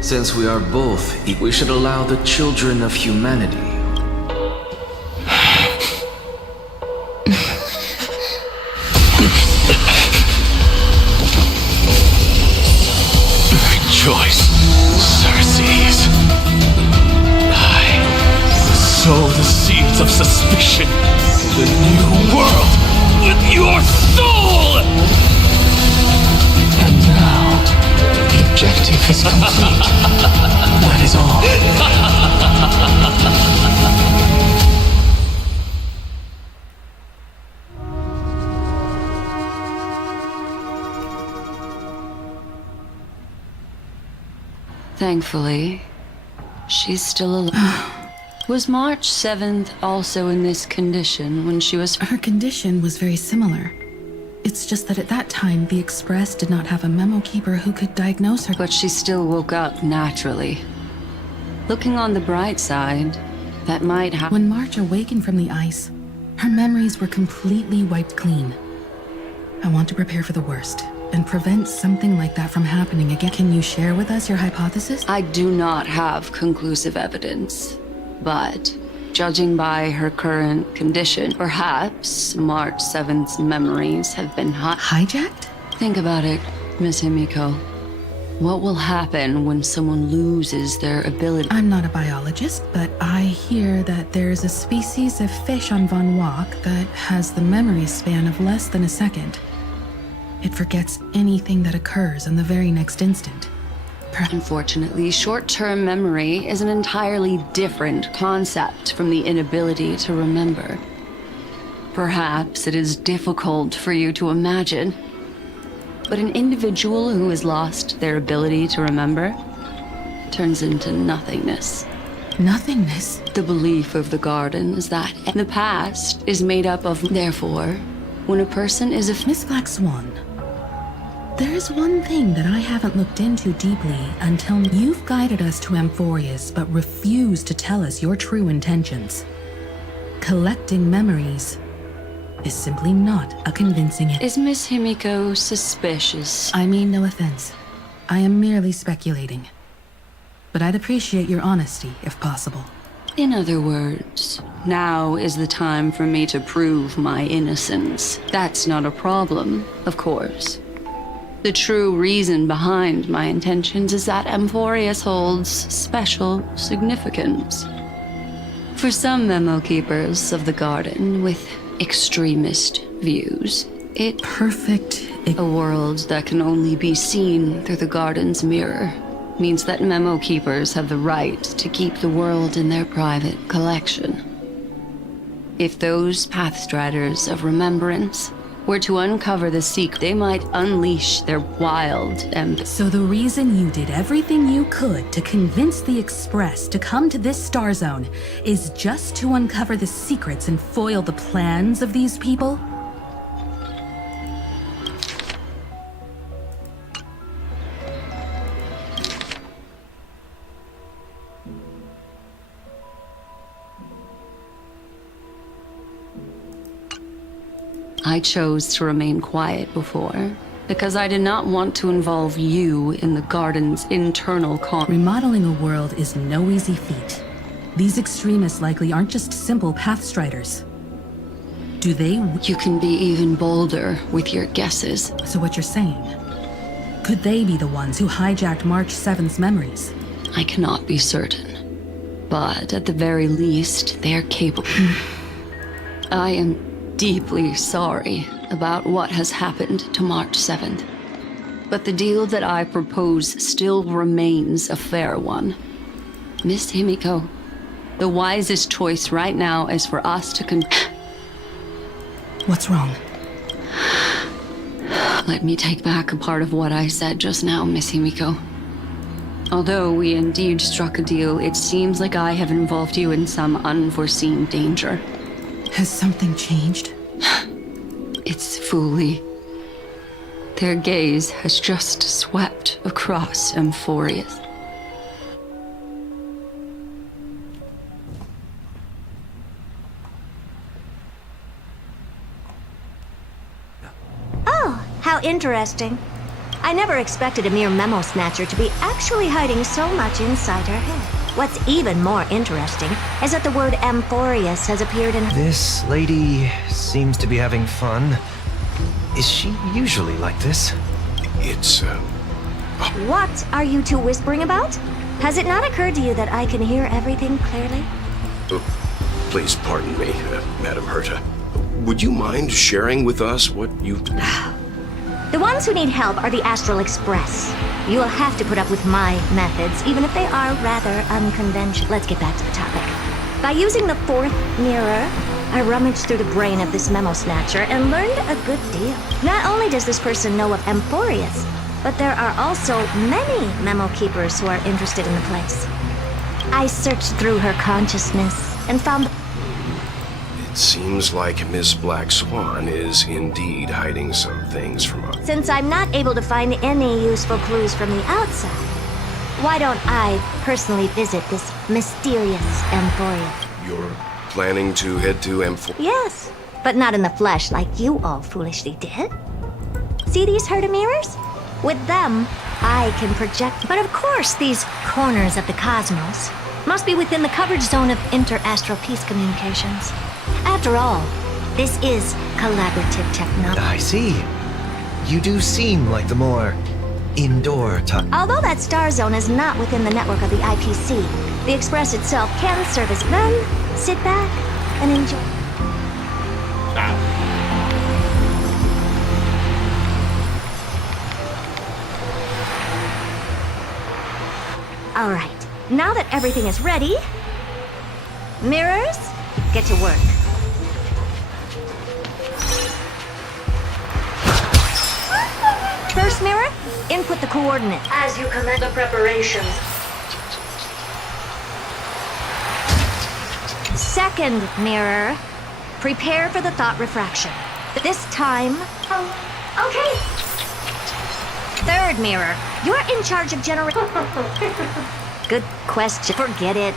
since we are both, we should allow the children of humanity. Rejoice, Cersei's. I sow the seeds of suspicion in the new world with your soul! And now, the objective is complete. That is all. Thankfully, she's still alive. Was March 7th also in this condition when she was... Her condition was very similar. It's just that at that time, the Express did not have a memo keeper who could diagnose her. But she still woke up naturally. Looking on the bright side, that might happen. When March awakened from the ice, her memories were completely wiped clean. I want to prepare for the worst and prevent something like that from happening again. Can you share with us your hypothesis? I do not have conclusive evidence, but judging by her current condition, perhaps March 7th's memories have been hijacked? Think about it, Miss Himiko. What will happen when someone loses their ability? I'm not a biologist, but I hear that there's a species of fish on Von Wach that has the memory span of less than a second. It forgets anything that occurs in the very next instant. Unfortunately, short-term memory is an entirely different concept from the inability to remember. Perhaps it is difficult for you to imagine, but an individual who has lost their ability to remember turns into nothingness. Nothingness? The belief of the Garden is that the past is made up of, therefore, when a person is a... Miss Black Swan, there is one thing that I haven't looked into deeply until you've guided us to Amphorius but refused to tell us your true intentions. Collecting memories is simply not a convincing it. Is Miss Himiko suspicious? I mean no offense. I am merely speculating. But I'd appreciate your honesty, if possible. In other words, now is the time for me to prove my innocence. That's not a problem, of course. The true reason behind my intentions is that Amphorius holds special significance. For some memo keepers of the Garden with extremist views, it perfect. A world that can only be seen through the Garden's mirror means that memo keepers have the right to keep the world in their private collection. If those Pathstriders of Remembrance were to uncover the secret, they might unleash their wild and... So the reason you did everything you could to convince the Express to come to this star zone is just to uncover the secrets and foil the plans of these people? I chose to remain quiet before, because I did not want to involve you in the Garden's internal Remodeling a world is no easy feat. These extremists likely aren't just simple Pathstriders. Do they? You can be even bolder with your guesses. So what you're saying? Could they be the ones who hijacked March 7th's memories? I cannot be certain, but at the very least, they're capable. I am deeply sorry about what has happened to March 7th. But the deal that I propose still remains a fair one. Miss Himiko, The wisest choice right now is for us to What's wrong? Let me take back a part of what I said just now, Miss Himiko. Although we indeed struck a deal, it seems like I have involved you in some unforeseen danger. Has something changed? It's Fuli. Their gaze has just swept across Emphorius. Oh, how interesting. I never expected a mere memo snatcher to be actually hiding so much inside her head. What's even more interesting is that the word Emphorius has appeared in her. This lady seems to be having fun. Is she usually like this? It's, What are you two whispering about? Has it not occurred to you that I can hear everything clearly? Please pardon me, Madam Herta. Would you mind sharing with us what you've... The ones who need help are the Astral Express. You will have to put up with my methods, even if they are rather unconventional. Let's get back to the topic. By using the fourth mirror, I rummaged through the brain of this memo snatcher and learned a good deal. Not only does this person know of Emphorius, but there are also many memo keepers who are interested in the place. I searched through her consciousness and found... It seems like Miss Black Swan is indeed hiding some things from us. Since I'm not able to find any useful clues from the outside, why don't I personally visit this mysterious Emphorius? You're planning to head to M4? Yes, but not in the flesh like you all foolishly did. See these Herta mirrors? With them, I can project. But of course, these corners of the cosmos must be within the coverage zone of inter-astral peace communications. After all, this is collaborative technology. I see. You do seem like the more indoor type. Although that star zone is not within the network of the IPC, the Express itself can serve as... Then, sit back and enjoy. All right, now that everything is ready, mirrors, get to work. First mirror, input the coordinates. As you commence the preparations. Second mirror, prepare for the thought refraction. This time... Oh, okay. Third mirror, you're in charge of Good question. Forget it.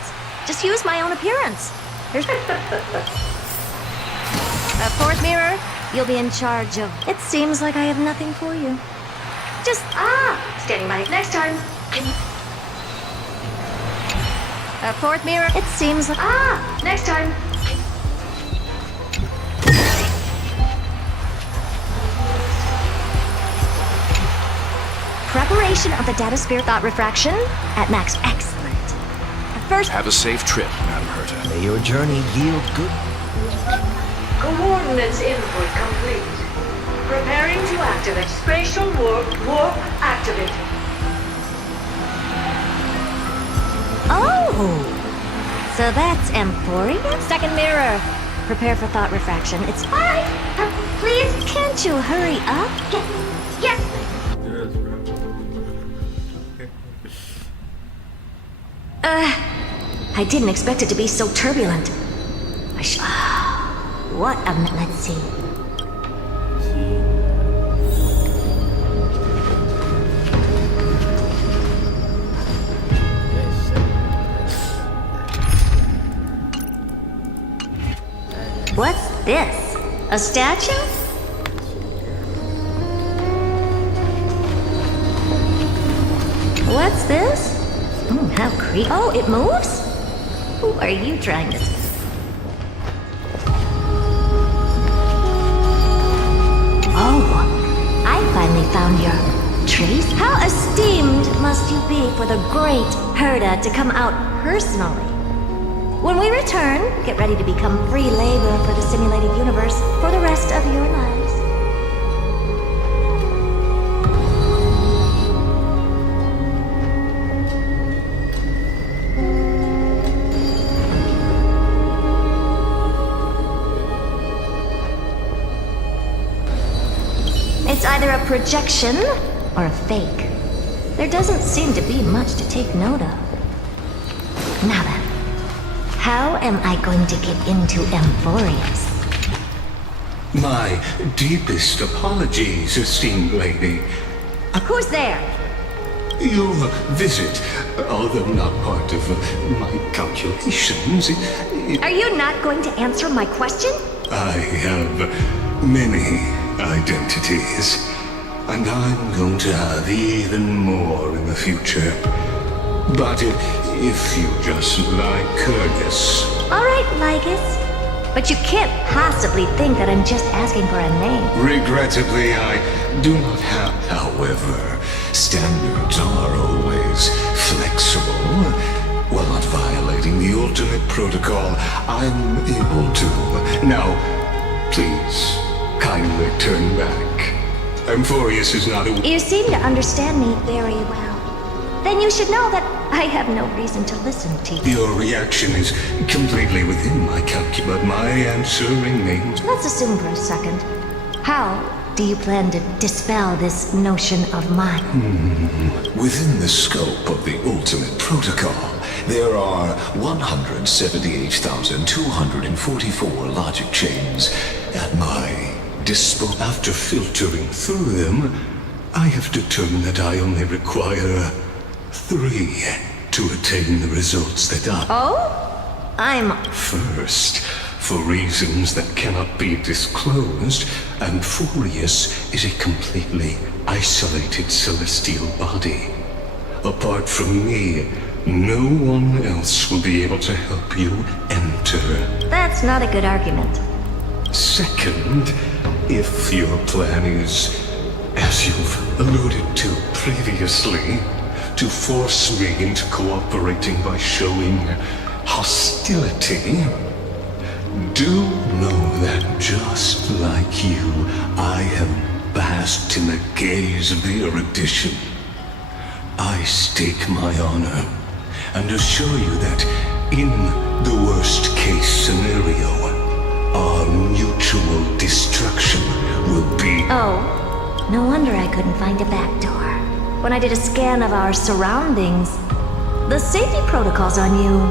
Just use my own appearance. There's... Fourth mirror, you'll be in charge of... It seems like I have nothing for you. Just, standing by. Next time. Fourth mirror, it seems like... next time. Preparation of the data sphere thought refraction at max. Excellent. First... Have a safe trip, Madam Herta. May your journey yield good... Coordinates input complete. Preparing to activate. Spatial warp activated. Oh! So that's Emphorius? Second mirror. Prepare for thought refraction. It's... Please, can't you hurry up? Yes! I didn't expect it to be so turbulent. What a... Let's see. What's this? A statue? What's this? How creepy. Oh, it moves? Who are you trying to... Oh, I finally found your trace. How esteemed must you be for the great Herta to come out personally? When we return, get ready to become free labor for the simulated universe for the rest of your lives. It's either a projection or a fake. There doesn't seem to be much to take note of. Now then, how am I going to get into Amphorius? My deepest apologies, esteemed lady. Who's there? Your visit, although not part of my calculations, Are you not going to answer my question? I have many identities, and I'm going to have even more in the future. But if you just like Curtis... All right, Lygus. But you can't possibly think that I'm just asking for a name. Regrettably, I do not have, however, standards are always flexible. While not violating the ultimate protocol, I'm able to. Now, please, kindly turn back. Amphorius is not a... You seem to understand me very well. Then you should know that I have no reason to listen to you. Your reaction is completely within my calculus, but my answer remains... Let's assume for a second. How do you plan to dispel this notion of mine? Within the scope of the ultimate protocol, there are 178,244 logic chains at my disposal. After filtering through them, I have determined that I only require 3 to attain the results that I... Oh? I'm... First, for reasons that cannot be disclosed, Amphorius is a completely isolated celestial body. Apart from me, no one else will be able to help you enter. That's not a good argument. Second, if your plan is, as you've alluded to previously, to force me into cooperating by showing hostility, do know that just like you, I have basked in the gaze of the erudition. I stake my honor and assure you that in the worst case scenario, our mutual destruction will be... Oh, no wonder I couldn't find a back door. When I did a scan of our surroundings, the safety protocols on you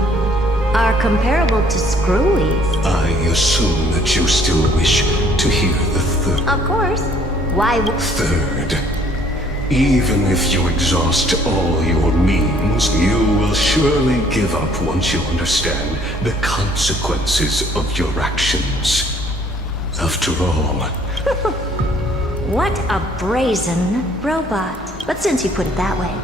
are comparable to Screwy's. I assume that you still wish to hear the third. Of course. Why Third, even if you exhaust all your means, you will surely give up once you understand the consequences of your actions. After all... What a brazen robot. But since you put it that way,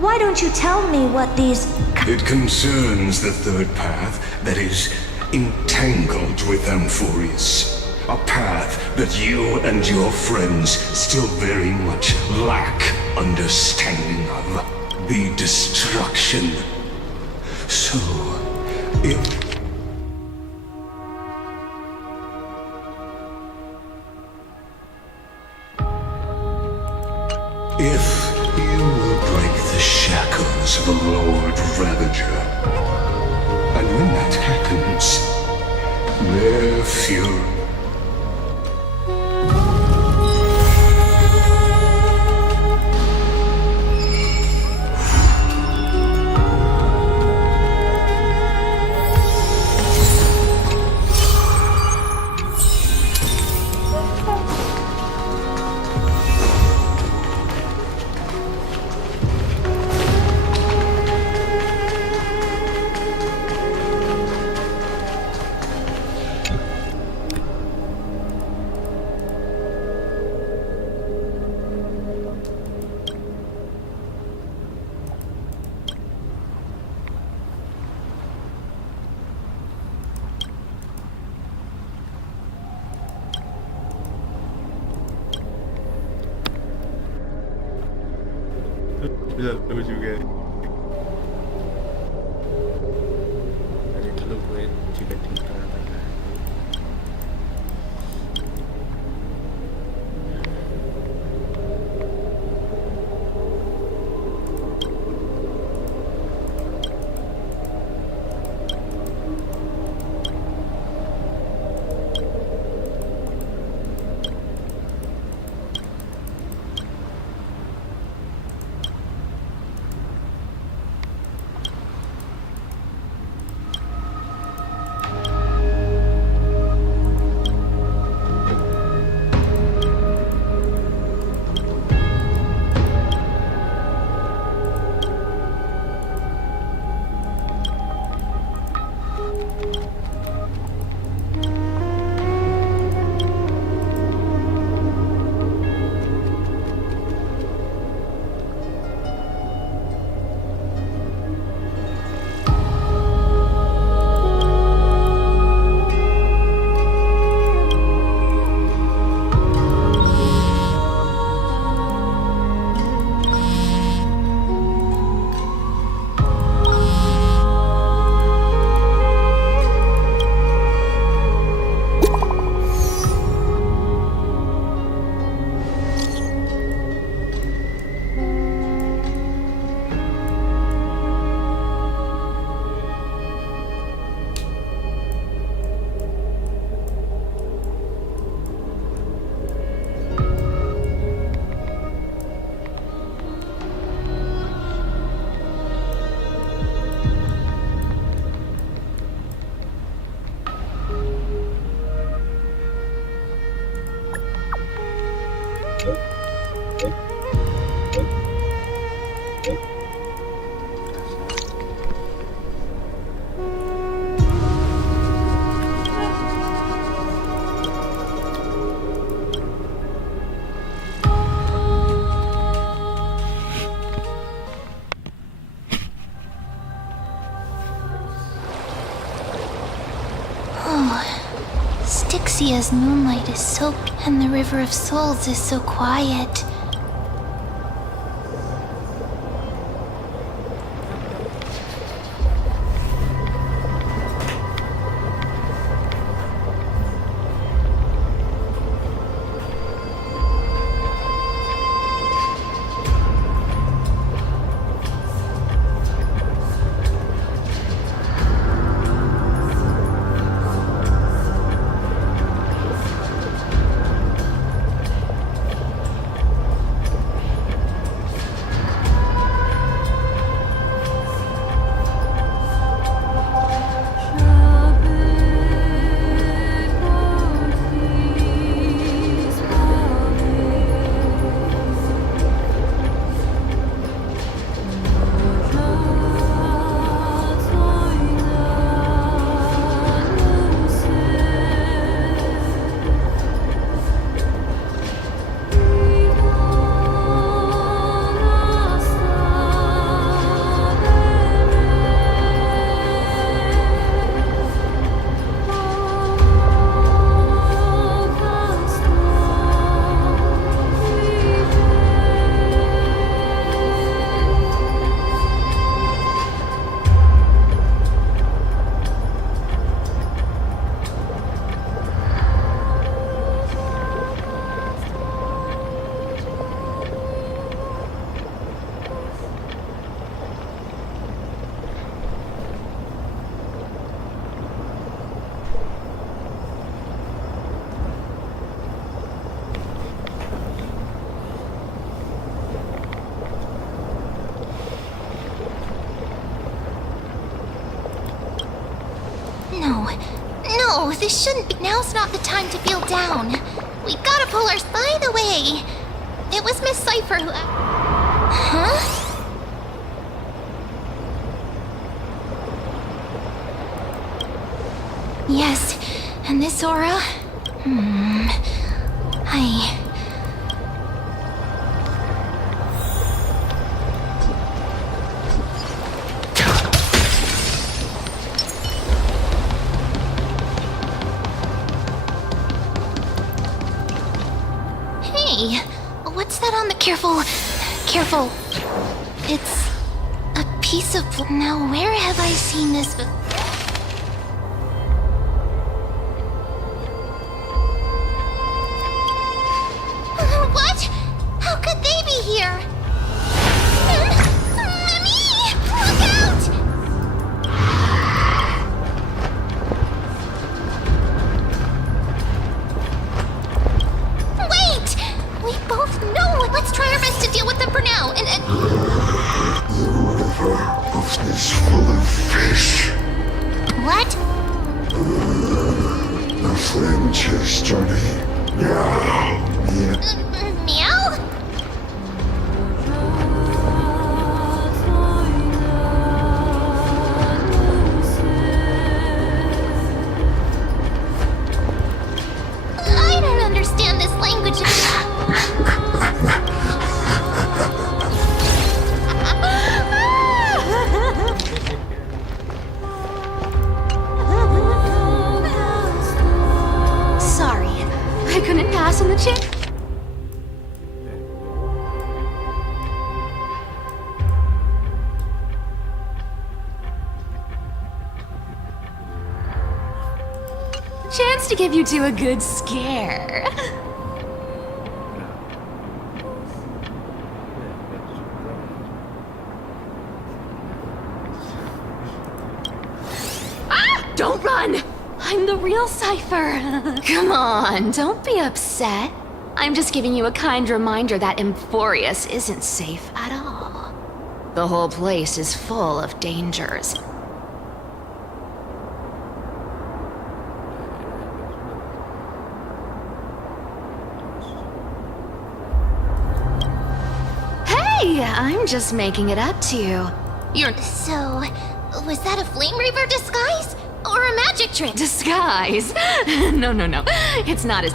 why don't you tell me what these... It concerns the third path that is entangled with Amphorius. A path that you and your friends still very much lack understanding of. The destruction. So, if you will break the shackles of the Lord Ravager, and when that happens, their fury... Bisa tahu juga. Ada dulu gue juga tinggal apa. Styxia's moonlight is so... and the River of Souls is so quiet. No, this shouldn't be. Now's not the time to feel down. We gotta pull our. By the way, it was Miss Cypher who. Huh? Yes, and this aura. Hey, what's that on the... Careful. It's a piece of... Now, where have I seen this before? What? How could they be here? Mimi! Look out! Wait! We both know. Let's try our best to deal with them for now. And The river is full of fish. What? The flame chase starting now. Meow? I don't understand this language. Sorry, I couldn't pass on the chip. Chance to give you two a good scare. Don't run! I'm the real Cypher. Come on, don't be upset. I'm just giving you a kind reminder that Emphorius isn't safe at all. The whole place is full of dangers. I'm just making it up to you. You're So, was that a Flame Reaver disguise? Or a magic trick? disguise. No. It's not as...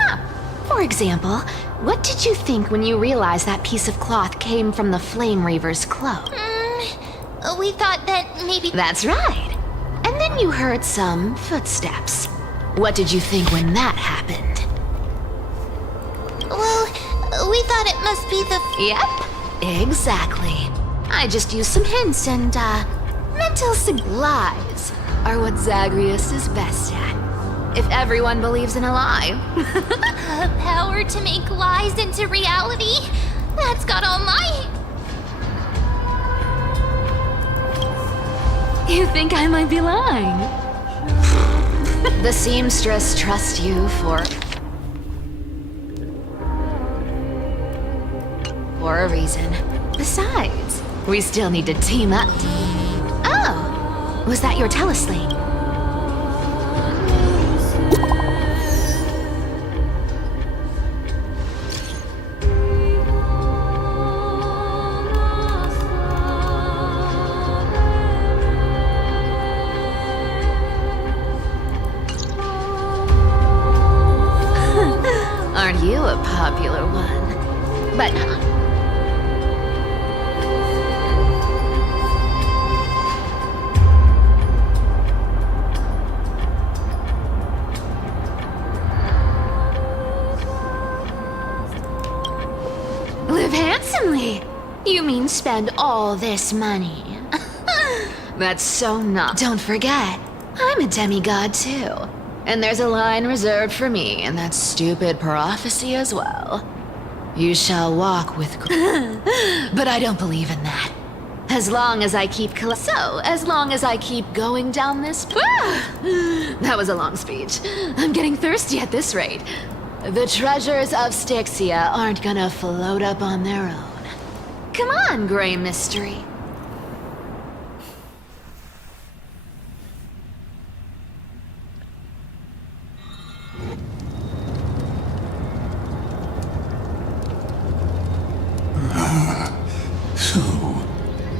For example, what did you think when you realized that piece of cloth came from the Flame Reaver's cloak? We thought that maybe... That's right. And then you heard some footsteps. What did you think when that happened? Well, we thought it must be the... Yep, exactly. I just used some hints and, mental lies are what Zagreus is best at. If everyone believes in a lie. Power to make lies into reality? That's got all my... You think I might be lying? The seamstress trusts you for a reason. Besides, we still need to team up. Oh, was that your teleslate? Aren't you a popular one? But... live handsomely. You mean spend all this money? That's so not... Don't forget, I'm a demigod too. And there's a line reserved for me in that stupid prophecy as well. You shall walk with... But I don't believe in that. As long as I keep... as long as I keep going down this... That was a long speech. I'm getting thirsty at this rate. The treasures of Styxia aren't gonna float up on their own. Come on, Grey Mystery. So,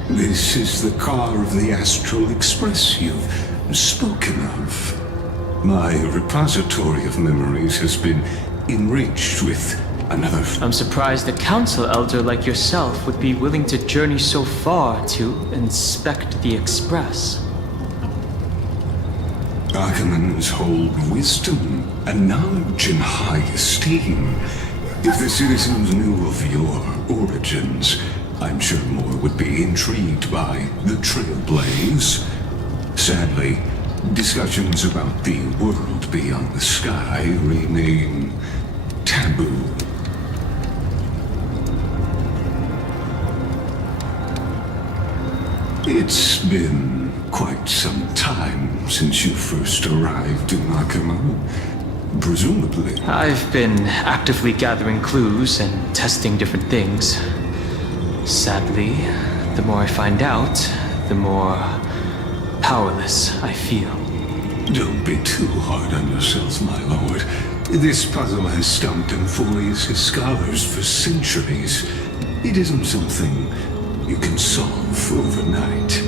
this is the car of the Astral Express you've spoken of. My repository of memories has been enriched with another... I'm surprised a council elder like yourself would be willing to journey so far to inspect the Express. Archimans hold wisdom and knowledge in high esteem. If the citizens knew of your origins, I'm sure more would be intrigued by the Trailblaze. Sadly, discussions about the world beyond the sky remain taboo. It's been quite some time since you first arrived in Akima. Presumably. I've been actively gathering clues and testing different things. Sadly, the more I find out, the more powerless I feel. Don't be too hard on yourself, my lord. This puzzle has stumped Emphorius' scholars for centuries. It isn't something you can solve overnight,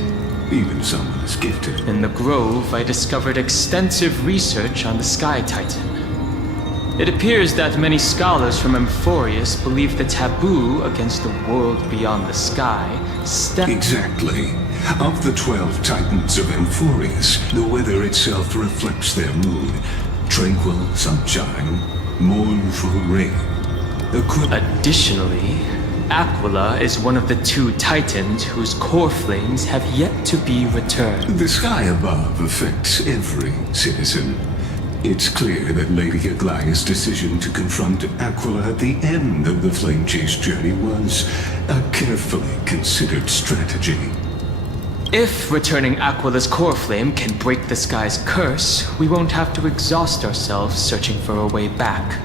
even someone as gifted. In the Grove, I discovered extensive research on the Sky Titan. It appears that many scholars from Emphorius believe the taboo against the world beyond the sky Exactly. Of the 12 Titans of Emphorius, the weather itself reflects their mood. Tranquil sunshine, mournful rain. Additionally, Aquila is one of the 2 Titans whose core flames have yet to be returned. The sky above affects every citizen. It's clear that Lady Aglaya's decision to confront Aquila at the end of the Flame Chase journey was a carefully considered strategy. If returning Aquila's core flame can break the sky's curse, we won't have to exhaust ourselves searching for a way back.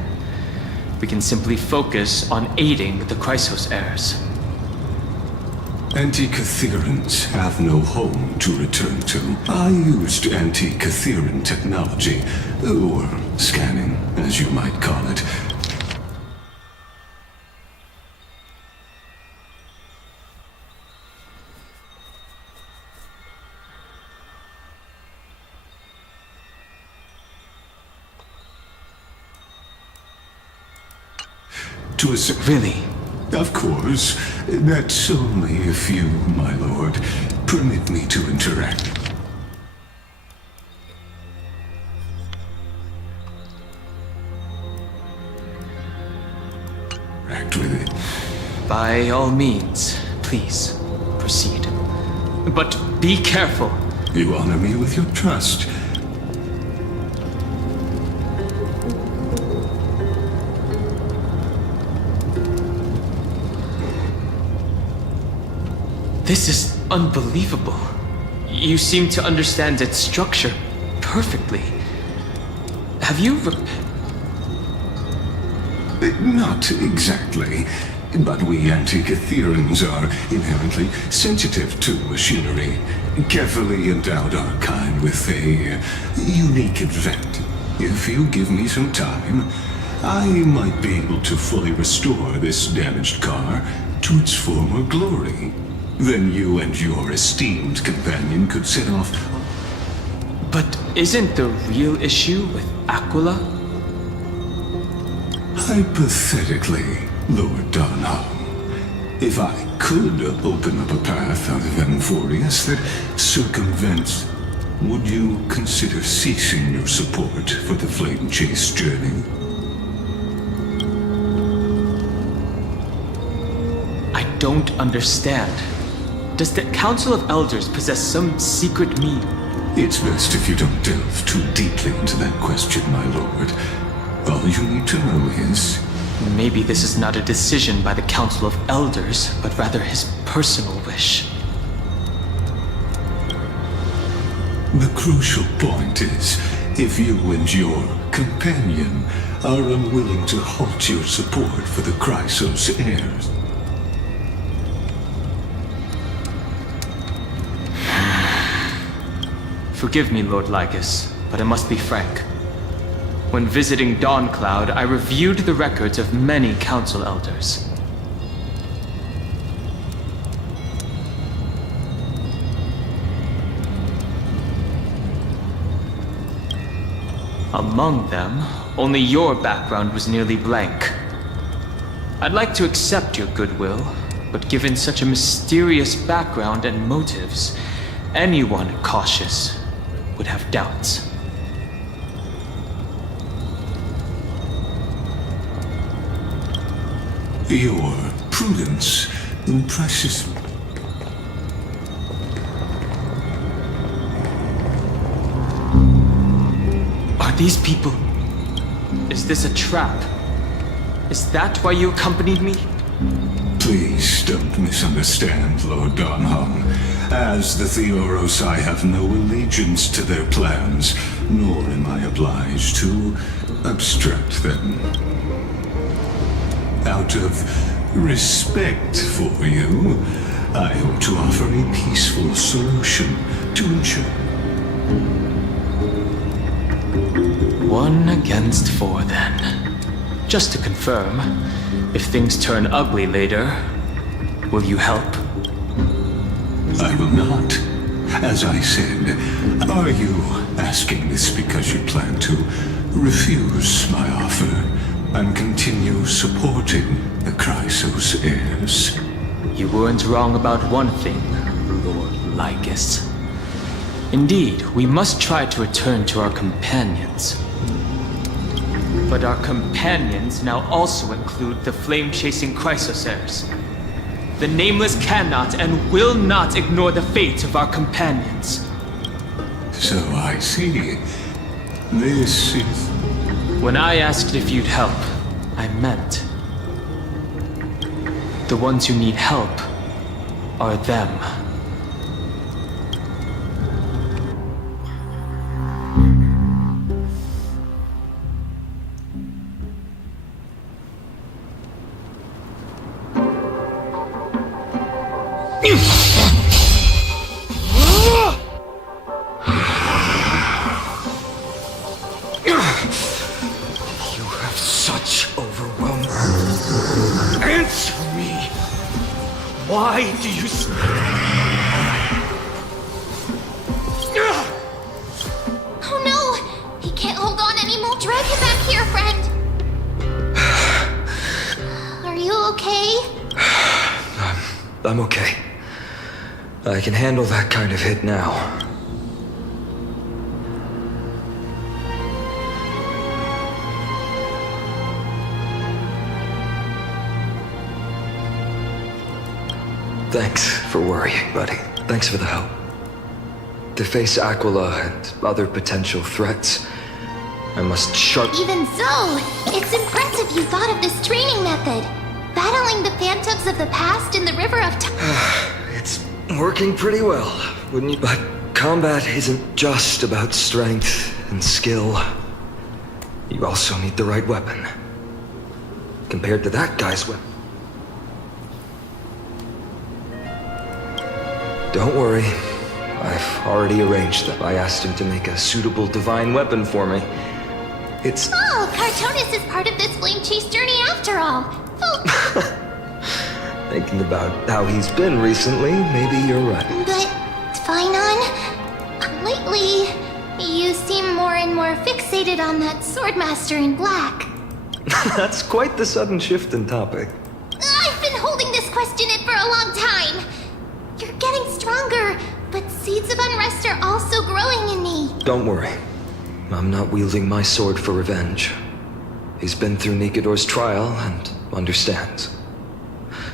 We can simply focus on aiding the Chrysos heirs. Anti-Catherians have no home to return to. I used anti-Catheran technology, or scanning, as you might call it. to a Really? Of course. That's only if you, my lord, permit me to interact. Interact with it. By all means, please, proceed. But be careful. You honor me with your trust. This is unbelievable. You seem to understand its structure perfectly. Have you Not exactly. But we Antikytherians are inherently sensitive to machinery. Carefully endowed our kind with a unique advantage. If you give me some time, I might be able to fully restore this damaged car to its former glory. Then you and your esteemed companion could set off. But isn't the real issue with Aquila? Hypothetically, Lord Donham, if I could open up a path out of Amphorius that circumvents, would you consider ceasing your support for the Flame Chase journey? I don't understand. Does the Council of Elders possess some secret mean? It's best if you don't delve too deeply into that question, my lord. All you need to know is... Maybe this is not a decision by the Council of Elders, but rather his personal wish. The crucial point is, if you and your companion are unwilling to halt your support for the Chrysos heirs. Forgive me, Lord Lycus, but I must be frank. When visiting Dawncloud, I reviewed the records of many council elders. Among them, only your background was nearly blank. I'd like to accept your goodwill, but given such a mysterious background and motives, anyone cautious would have doubts. Your prudence impresses me. Are these people... Is this a trap? Is that why you accompanied me? Please don't misunderstand, Lord Donham. As the Theoros, I have no allegiance to their plans, nor am I obliged to obstruct them. Out of respect for you, I hope to offer a peaceful solution to ensure. 1 against 4, then. Just to confirm, if things turn ugly later, will you help? I will not. As I said, are you asking this because you plan to refuse my offer and continue supporting the Chrysos heirs? You weren't wrong about one thing, Lord Lycus. Indeed, we must try to return to our companions. But our companions now also include the flame-chasing Chrysos heirs. The Nameless cannot and will not ignore the fate of our companions. So I see. This is... When I asked if you'd help, I meant... The ones who need help are them. You have such overwhelming... Answer me! Why do you... Oh no! He can't hold on anymore. Drag him back here, friend. I'm okay. I can handle that kind of hit now. Thanks for worrying, buddy. Thanks for the help. To face Aquila and other potential threats, I must Even so, it's impressive you thought of this training method. Battling the phantoms of the past in the river of time. It's working pretty well, wouldn't you? But combat isn't just about strength and skill. You also need the right weapon. Compared to that guy's weapon. Don't worry. I've already arranged that. I asked him to make a suitable divine weapon for me. It's... Oh, Cartonis is part of this flame chase journey after all. Thinking about how he's been recently, maybe you're right. But, Finon, lately, you seem more and more fixated on that Swordmaster in black. That's quite the sudden shift in topic. I've been holding this question in for a long time. You're getting stronger, but seeds of unrest are also growing in me. Don't worry. I'm not wielding my sword for revenge. He's been through Nikador's trial and understands.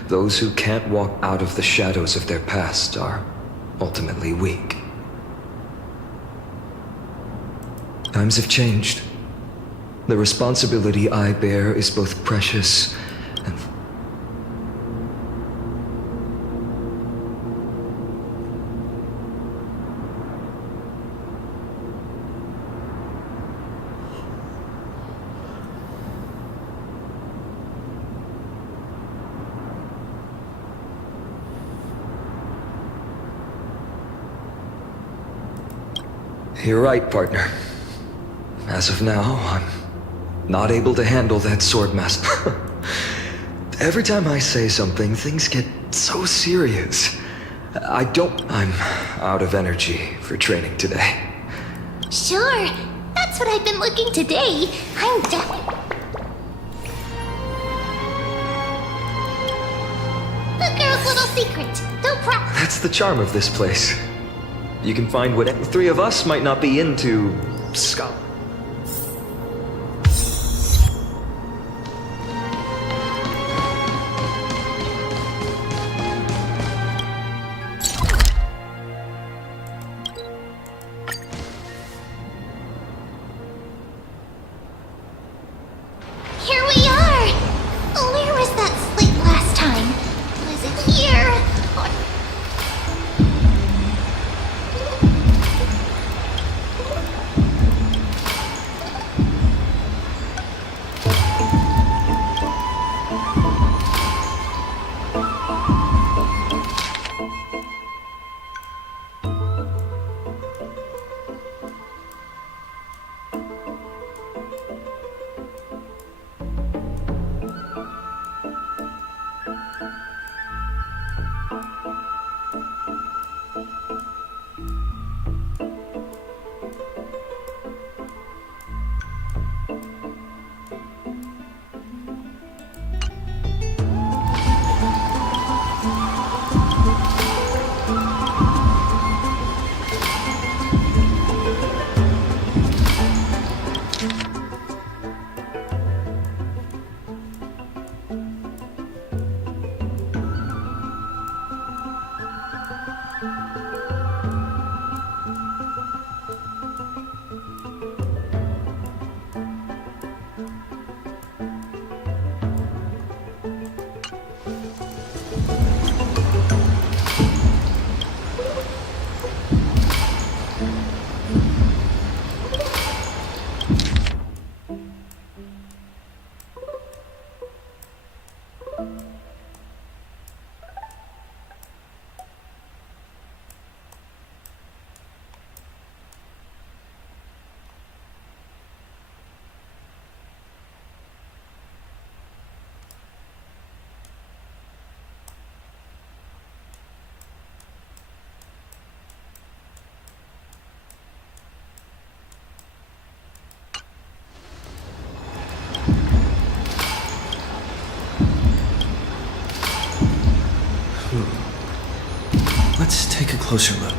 Those who can't walk out of the shadows of their past are ultimately weak. Times have changed. The responsibility I bear is both precious and... You're right, partner. As of now, I'm not able to handle that Swordmaster. Every time I say something, things get so serious. I'm out of energy for training today. Sure, that's what I've been looking today. I'm definitely... The girl's little secret. No problem. That's the charm of this place. You can find what the three of us might not be into, Scott. Here we are! Where was that slate last time? Was it here? Or... closer look.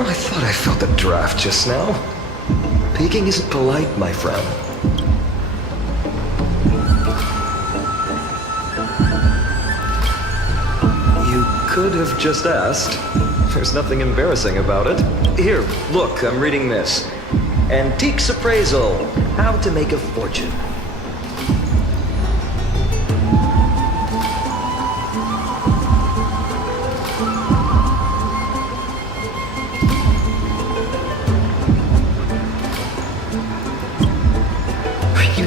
I thought I felt a draft just now. Peeking isn't polite, my friend. You could have just asked. There's nothing embarrassing about it. Here, look, I'm reading this. Antiques Appraisal. How to make a fortune.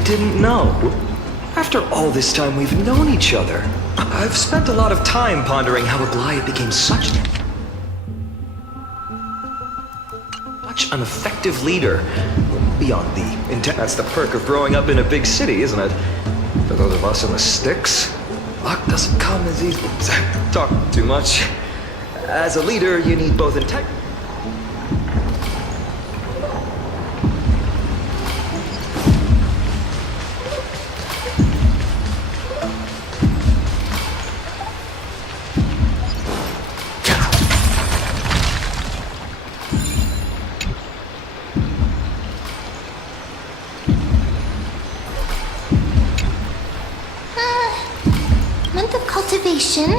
Didn't know. After all this time we've known each other, I've spent a lot of time pondering how Aglaia became such an effective leader. Beyond the intent, that's the perk of growing up in a big city, isn't it? For those of us in the sticks, luck doesn't come as easy. Talk too much. As a leader, you need both integrity. Month of cultivation,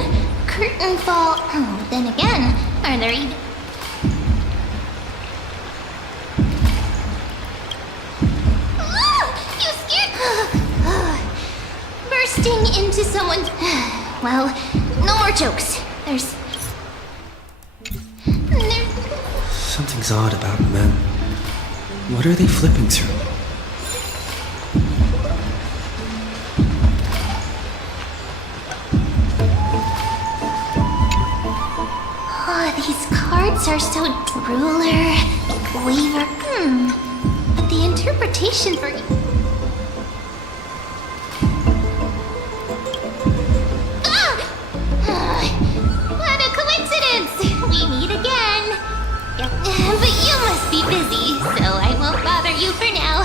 curtain fall. Oh, then again, are there even... You scared... Bursting into someone's... Well, no more jokes. There's... Something's odd about men. What are they flipping through? These cards are so ruler, waver, but the interpretation for... What a coincidence! We meet again. But you must be busy, so I won't bother you for now.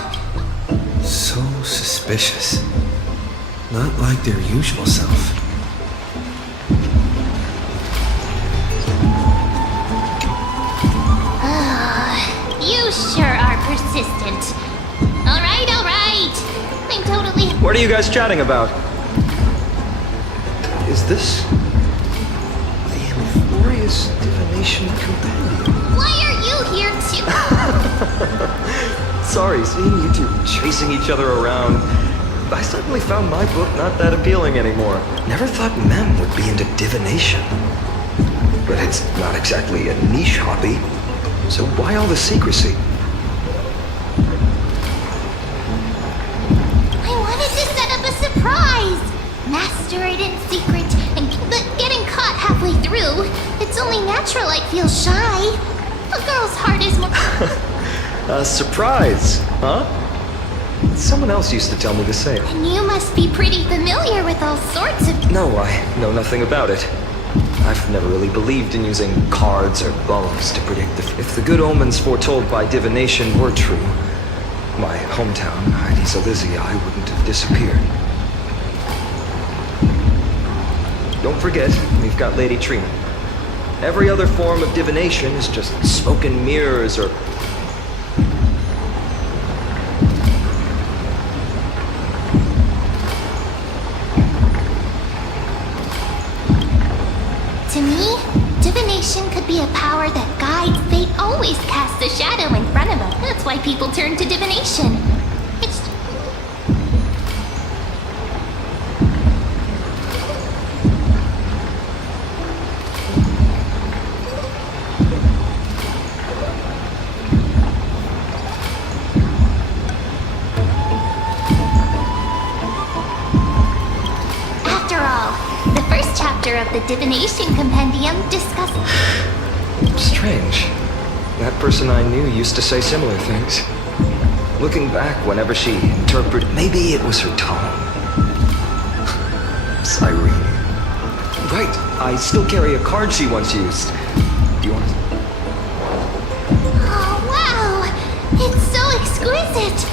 So suspicious. Not like their usual self. You sure are persistent. All right. I'm totally... What are you guys chatting about? Is this... the Amphorius Divination Compendium? Why are you here too? Sorry, seeing you two chasing each other around. I suddenly found my book not that appealing anymore. Never thought Mem would be into divination. But it's not exactly a niche hobby. So why all the secrecy? I wanted to set up a surprise! Master it in secret, but getting caught halfway through, it's only natural I'd feel shy. A girl's heart is more... A surprise, huh? Someone else used to tell me the same. And you must be pretty familiar with all sorts of... No, I know nothing about it. I've never really believed in using cards or bones to predict if the good omens foretold by divination were true. My hometown, Heidi's Elysia, I wouldn't have disappeared. Don't forget, we've got Lady Trina. Every other form of divination is just smoke and mirrors or... To me, divination could be a power that guides. Fate always casts a shadow in front of us. That's why people turn to divination. It's... After all, the first chapter of the Divination Compendium discusses... Strange. That person I knew used to say similar things. Looking back, whenever she interpreted, maybe it was her tone. Cyrene. Right, I still carry a card she once used. Do you want to... Oh, wow! It's so exquisite!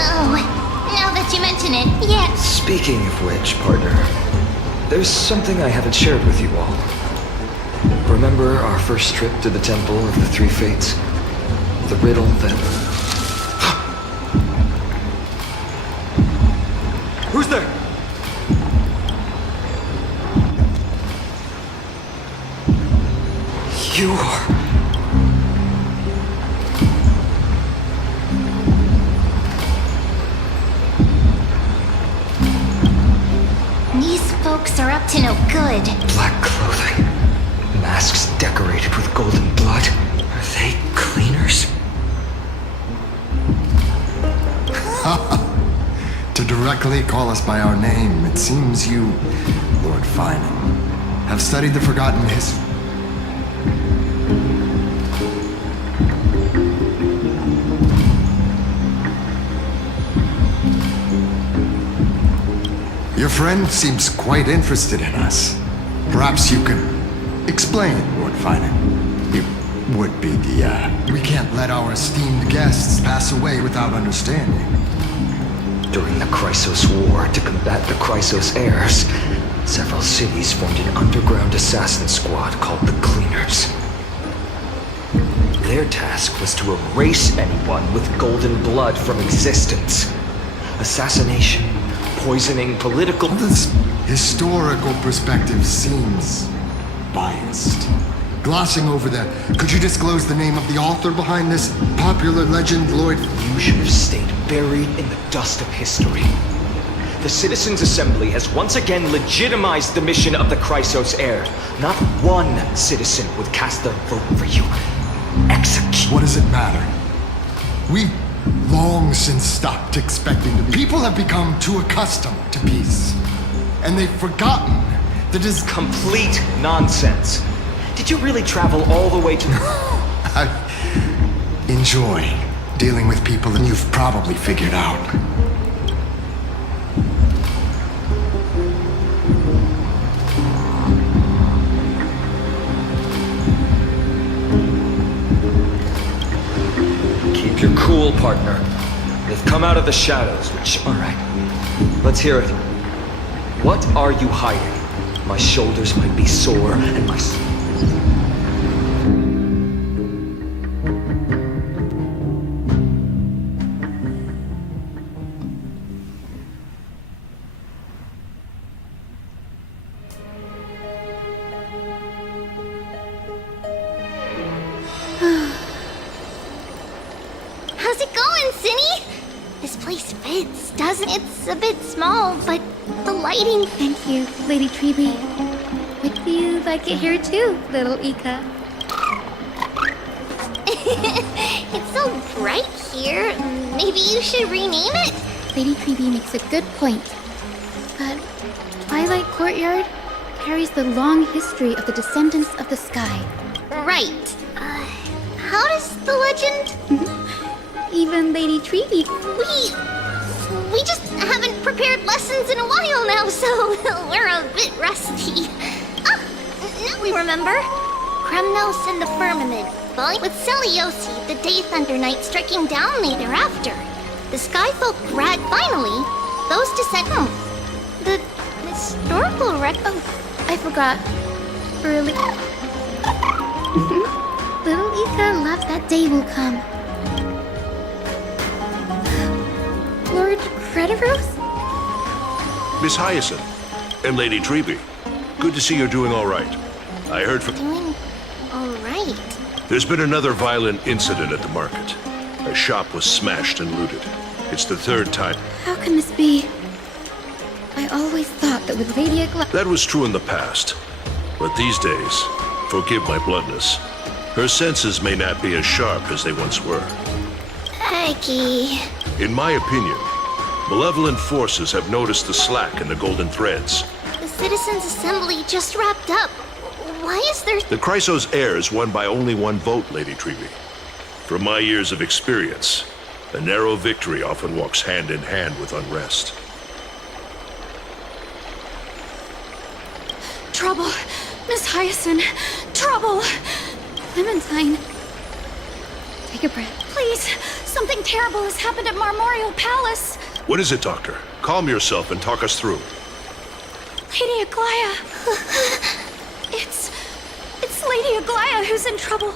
Oh, now that you mention it, yes. Speaking of which, partner, there's something I haven't shared with you all. Remember our first trip to the Temple of the Three Fates? The riddle that... Who's there? You are... These folks are up to no good. Black clothing. Masks decorated with golden blood. Are they cleaners? To directly call us by our name, it seems you, Lord Finan, have studied the forgotten history. Your friend seems quite interested in us. Perhaps you can explain, Lord Finan. It would be we can't let our esteemed guests pass away without understanding. During the Chrysos War, to combat the Chrysos heirs, several cities formed an underground assassin squad called the Cleaners. Their task was to erase anyone with golden blood from existence. Assassination, poisoning, political... This historical perspective seems biased. Glossing over that, could you disclose the name of the author behind this popular legend, Lord? You should have stayed buried in the dust of history. The Citizens' Assembly has once again legitimized the mission of the Chrysos heir. Not one citizen would cast their vote for you. Execute. What does it matter? We've long since stopped expecting to be. People have become too accustomed to peace. And they've forgotten that is complete nonsense. Did you really travel all the way to... I enjoy dealing with people that you've probably figured out. Keep your cool, partner. They've come out of the shadows, which... All right. Let's hear it. What are you hiding? My shoulders might be sore, and my... How's it going, Cinny? This place fits, doesn't it? It's a bit small, but the lighting... Thank you, Lady Treby. Would you like it here too, little Ika? It's so bright here. Maybe you should rename it? Lady Treby makes a good point. But Twilight Courtyard carries the long history of the descendants of the sky. Right. How does the legend... Even Lady Treby... We just haven't prepared lessons in a while now, so we're a bit rusty. Ah, now we remember. Kremnos and the Firmament, with Seliosi, the Day Thunder Knight, striking down later after. The Skyfolk grad finally, those the historical record... I forgot. Early... Little Ika loves that day will come. Lord Crediros? Miss Hyacinth and Lady Treby, good to see you're doing all right. I heard from... Doing all right? There's been another violent incident at the market. A shop was smashed and looted. It's the third time. How can this be? I always thought that with Lady Agla... That was true in the past. But these days, forgive my bluntness, her senses may not be as sharp as they once were. Aggie. In my opinion, Malevolent forces have noticed the slack in the golden threads. The Citizens' Assembly just wrapped up. Why is there... The Chrysos heirs won by only one vote, Lady Treby. From my years of experience, a narrow victory often walks hand in hand with unrest. Trouble! Miss Hyacinth! Trouble! Clementine. Take a breath. Please! Something terrible has happened at Marmorial Palace! What is it, Doctor? Calm yourself and talk us through. Lady Aglaya! It's Lady Aglaya who's in trouble.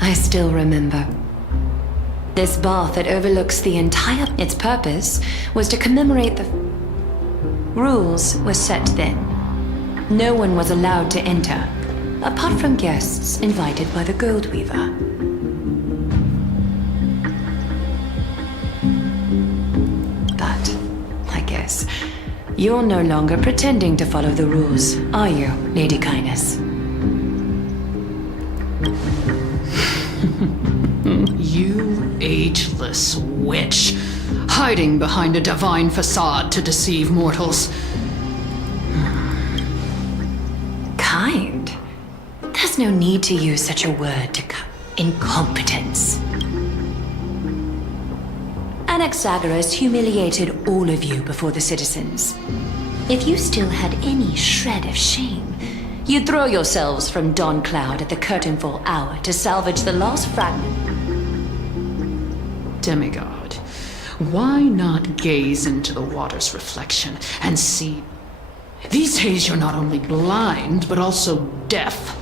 I still remember. This bath that overlooks the entire... Its purpose was to commemorate the... Rules were set then. No one was allowed to enter, apart from guests invited by the Gold Weaver. But, I guess, you're no longer pretending to follow the rules, are you, Lady Kindness? You ageless witch, hiding behind a divine facade to deceive mortals. Kind? There's no need to use such a word to incompetence. Anaxagoras humiliated all of you before the citizens. If you still had any shred of shame, you'd throw yourselves from Dawn Cloud at the curtainfall hour to salvage the last fragment. Demigod, why not gaze into the water's reflection and see? These days you're not only blind, but also deaf.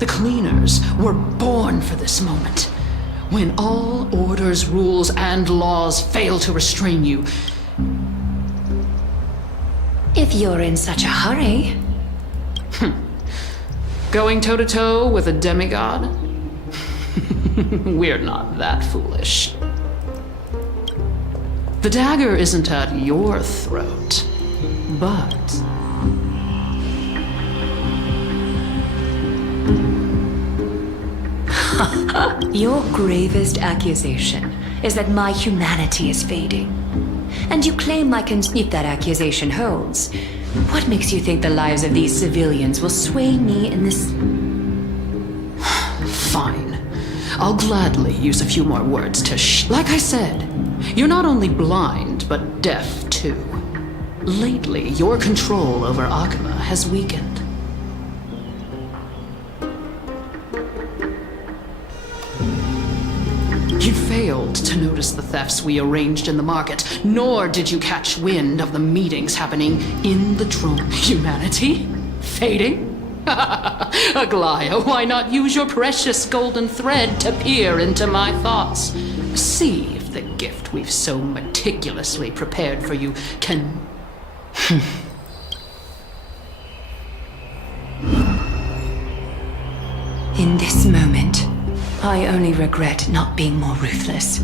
The cleaners were born for this moment. When all orders, rules, and laws fail to restrain you. If you're in such a hurry. Going toe-to-toe with a demigod? We're not that foolish. The dagger isn't at your throat, but... Your gravest accusation is that my humanity is fading. And you claim if that accusation holds, what makes you think the lives of these civilians will sway me in this... Fine. I'll gladly use a few more words to Like I said, you're not only blind, but deaf too. Lately, your control over Akima has weakened. You failed to notice the thefts we arranged in the market, nor did you catch wind of the meetings happening in the throne. Humanity? Fading? Aglaya, why not use your precious golden thread to peer into my thoughts? See if the gift we've so meticulously prepared for you can... In this moment, I only regret not being more ruthless.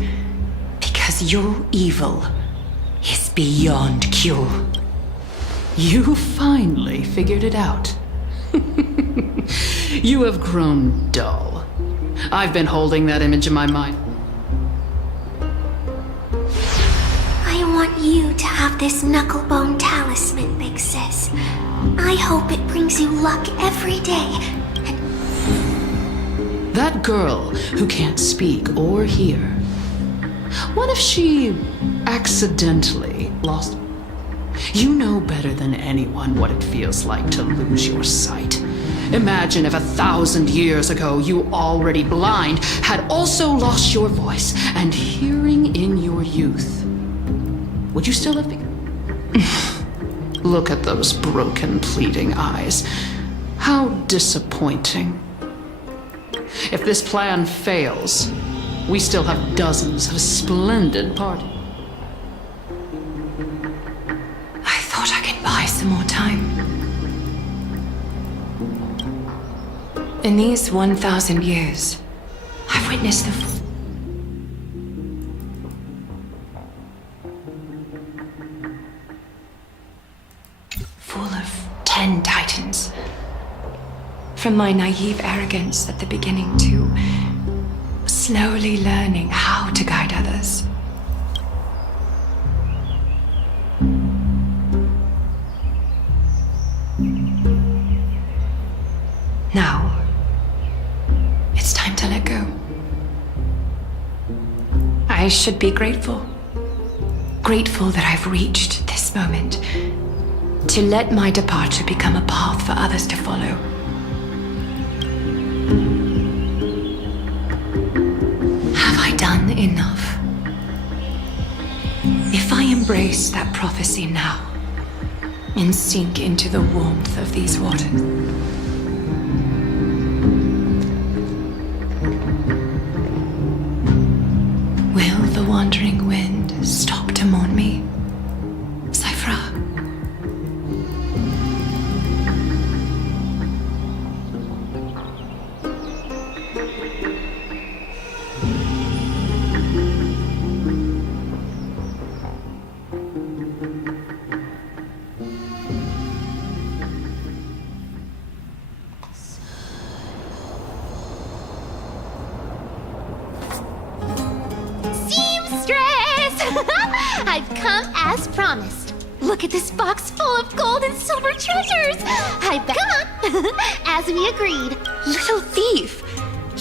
Because your evil is beyond cure. You finally figured it out. You have grown dull. I've been holding that image in my mind. I want you to have this knucklebone talisman, Big Sis. I hope it brings you luck every day. That girl who can't speak or hear. What if she accidentally lost... You know better than anyone what it feels like to lose your sight. Imagine if 1,000 years ago you, already blind, had also lost your voice and hearing in your youth. Would you still have been... Look at those broken, pleading eyes. How disappointing. If this plan fails, we still have dozens of splendid parties. I thought I could buy some more time. In these 1,000 years, I've witnessed the fall of 10 titans. From my naive arrogance at the beginning to slowly learning how to guide others. Now, it's time to let go. I should be grateful. Grateful that I've reached this moment. To let my departure become a path for others to follow. Have I done enough? If I embrace that prophecy now and sink into the warmth of these waters, will the wandering wind stop to mourn me? Cyphra. I've come as promised. Look at this box full of gold and silver treasures. Come on, as we agreed. Little thief!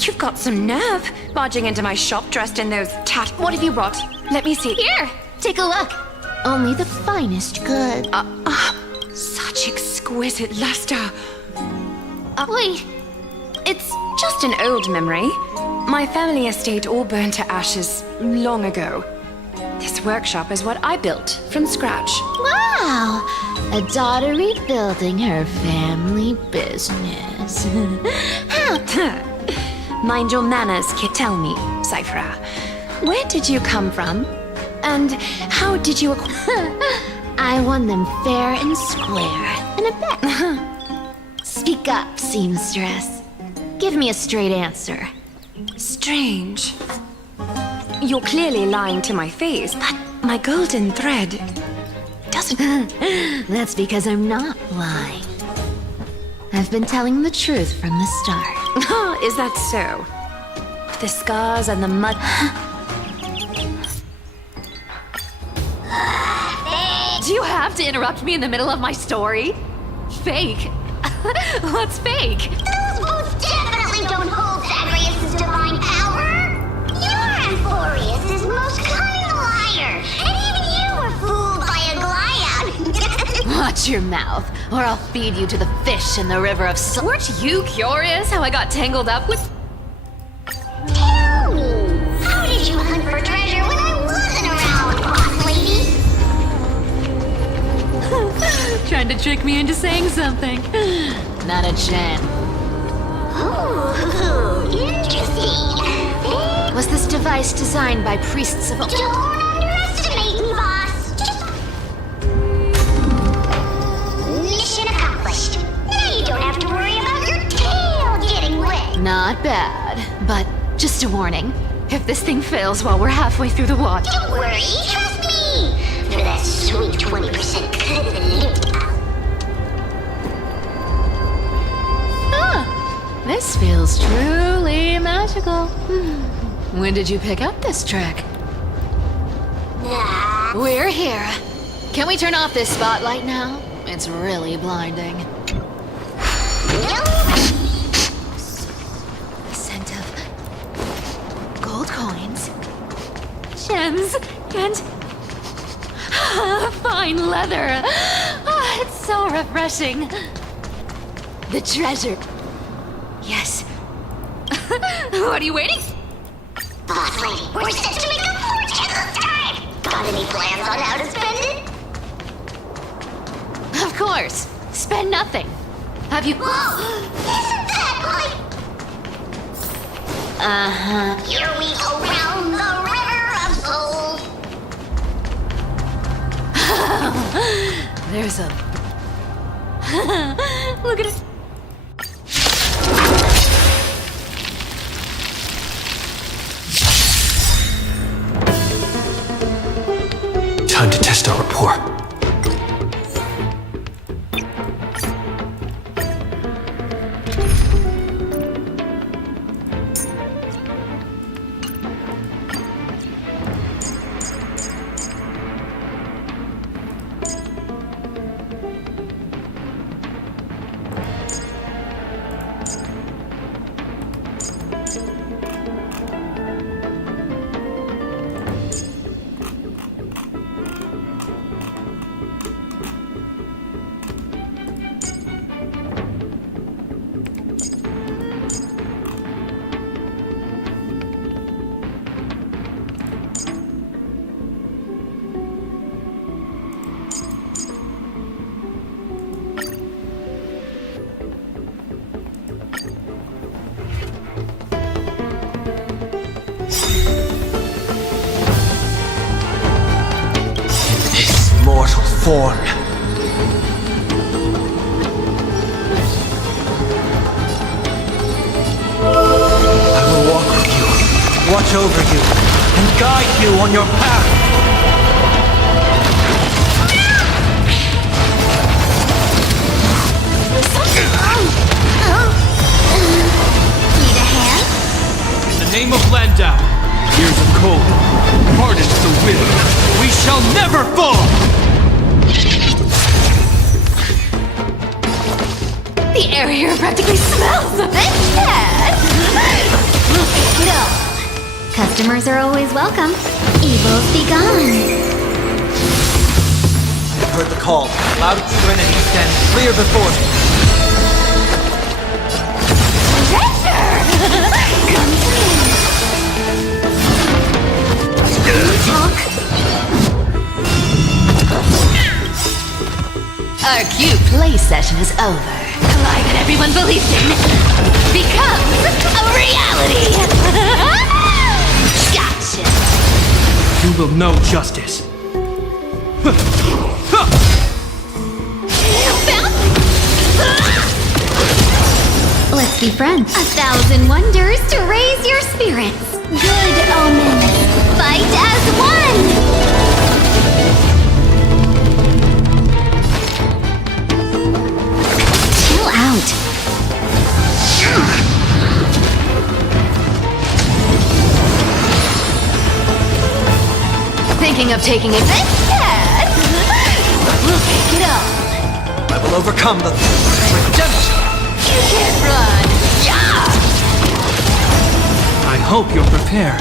You've got some nerve, barging into my shop dressed in those What have you brought? Let me see. Here, take a look. Only the finest goods. Such exquisite luster. Wait, It's just an old memory. My family estate all burned to ashes long ago. This workshop is what I built from scratch. Wow, a daughter rebuilding her family business. Mind your manners, kid. Tell me, Cyphra, where did you come from? And how did you I won them fair and square in a bet. Speak up, seamstress. Give me a straight answer. Strange. You're clearly lying to my face, but my golden thread doesn't... That's because I'm not lying. I've been telling the truth from the start. Is that so? The scars and the mud... Do you have to interrupt me in the middle of my story? Fake? What's fake? Those boots definitely don't hold Zagreus' divine power. You're Amphorius' most cunning liar, and even you were fooled by a Glyad. Watch your mouth, or I'll feed you to the fish in the river of salt. Weren't you curious how I got tangled up with... Tell me, how did you hunt for treasure when I wasn't around, boss lady? Trying to trick me into saying something. Not a chance. Ooh, interesting. Was this device designed by priests of... Don't underestimate me, boss. Mission accomplished. Now you don't have to worry about your tail getting wet. Not bad, but just a warning. If this thing fails while we're halfway through the water... Don't worry, trust me. For that sweet 20% cut of the loot. This feels truly magical. When did you pick up this trick? We're here. Can we turn off this spotlight now? It's really blinding. The scent of gold coins, Gems and... fine leather. It's so refreshing. the treasure. Yes. What are you waiting? Boss lady, we're set to make a fortune this time. Got any plans on how to spend it? Of course. Spend nothing. Have you... Whoa! Isn't that like... Uh-huh. Here we go round the river of souls. There's a... Look at it. test our rapport. Mortal form. I will walk with you, watch over you, and guide you on your path. Need a hand? In the name of Landau, years of cold, hardens the will. We shall never fall! The air here practically smells of it. No. Customers are always welcome. Evils be gone. I've heard the call. Loud Trinity stands clear before me. Come Talk. Our cute play session is over. The lie that everyone believed in becomes a reality. Gotcha. You will know justice. Let's be friends. 1,000 wonders to raise your spirits. Good omens. Fight as one. Chill out. Thinking of taking it? We'll take it all. I will overcome the redemption. You can't run. Yeah! I hope you're prepared.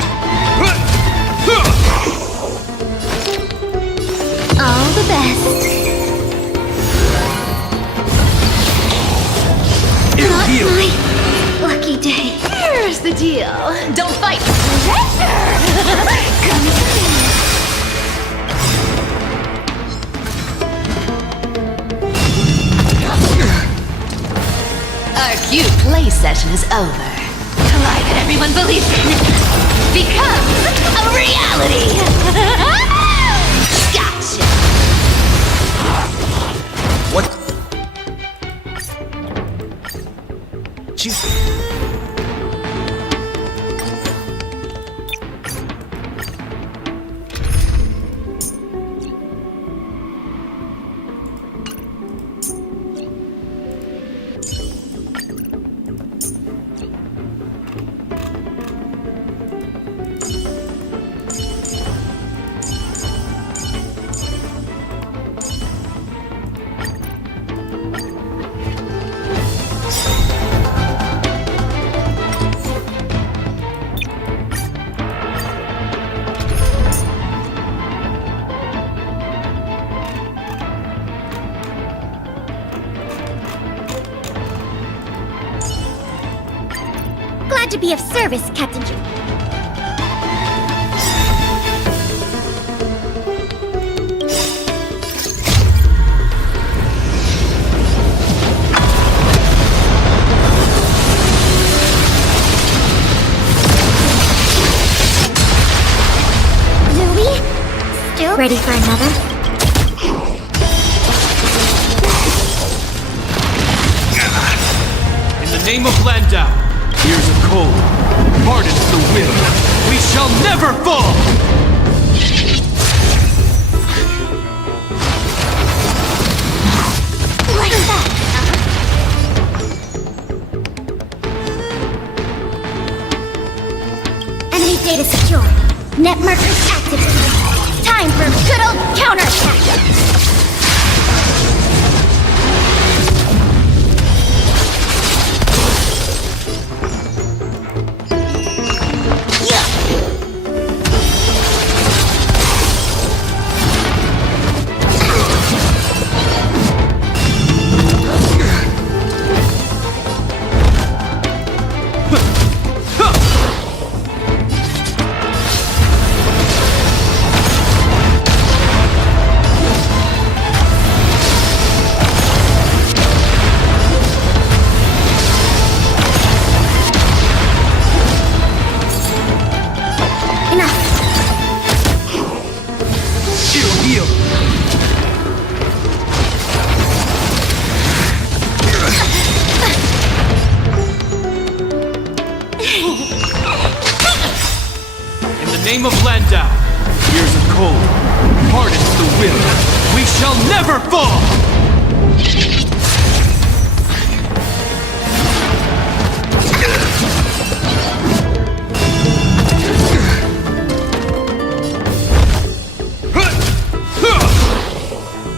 All the best. Not my lucky day. Here's the deal. Don't fight. Come Our cute play session is over. The lie that everyone believes in becomes a reality. Gotcha. What? You... Glad to be of service, Captain Ju. Louis? Still ready for another? In the name of Landau, years of cold, hardens the will. We shall never fall! data secured. Net markers activated. Time for good old counterattack! Name of Landau, years of cold, hardens the will. We shall never fall!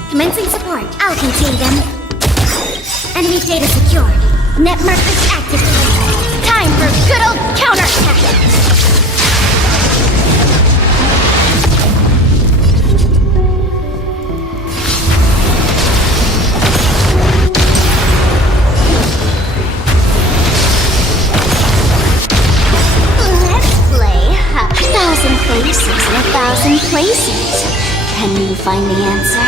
Commencing support. I'll contain them. Enemy data secured. Net markers activated. Time for good old counterattack! Places in 1,000 places. Can you find the answer?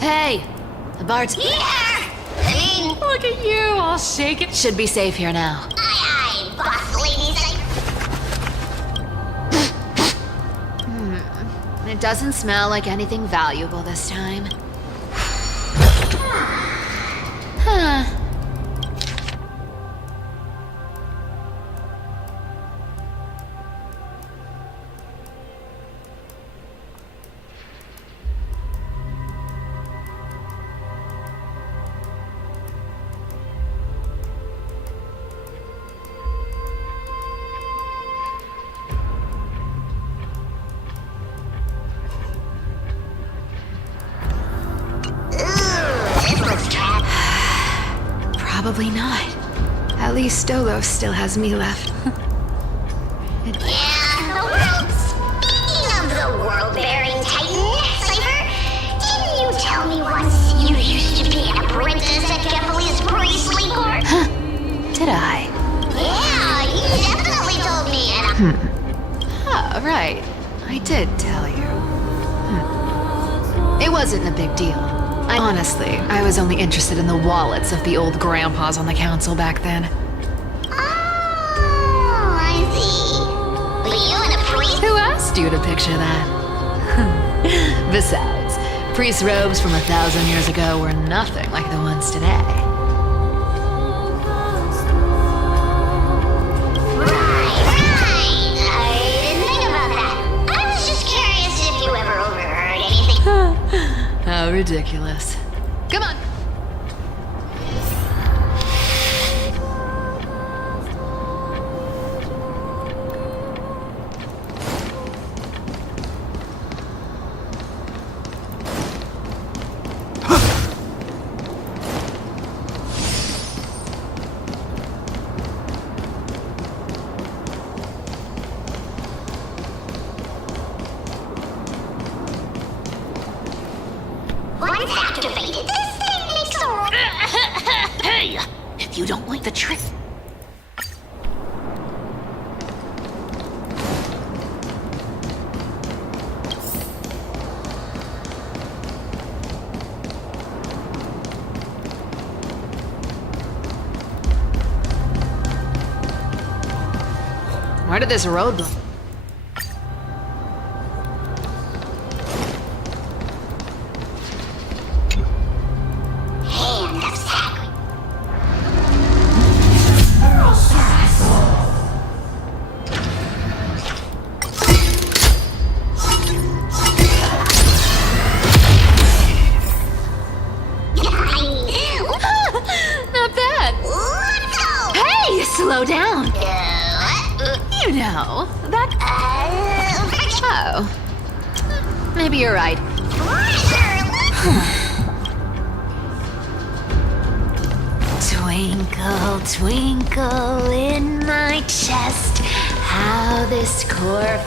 Hey, the bard's here. Look at you, all shake it. Should be safe here now. Aye, boss ladies. It doesn't smell like anything valuable this time. Huh. Probably not. At least Stolos still has me left. Yeah, the world. Speaking of the world-bearing titan, Cypher, didn't you tell me once you used to be an apprentice at Kefali's priestly court? Huh? Did I? Yeah, you definitely told me. Oh, right. I did tell you. It wasn't a big deal. Honestly, I was only interested in the wallets of the old grandpas on the council back then. Oh, I see. But you and a priest? Who asked you to picture that? Besides, priest robes from 1,000 years ago were nothing like the ones today. Right. I didn't think about that. I was just curious if you ever overheard anything. How ridiculous. Come on. Once activated, this thing makes a... Hey! If You don't like the trick? Where did this road look? Hand of sacrifice. Not bad. Hey, slow down. You know, that... Oh. Maybe you're right. Twinkle, twinkle in my chest, how this core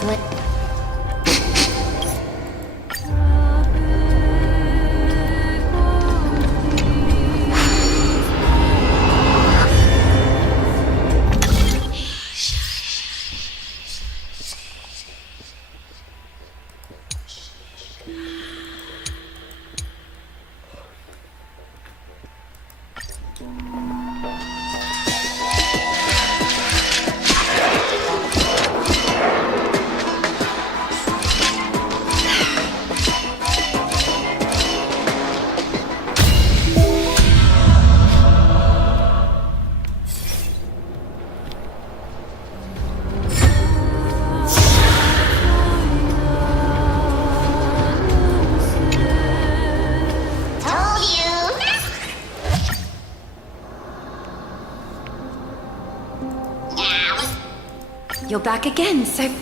You're back again, Cyphera,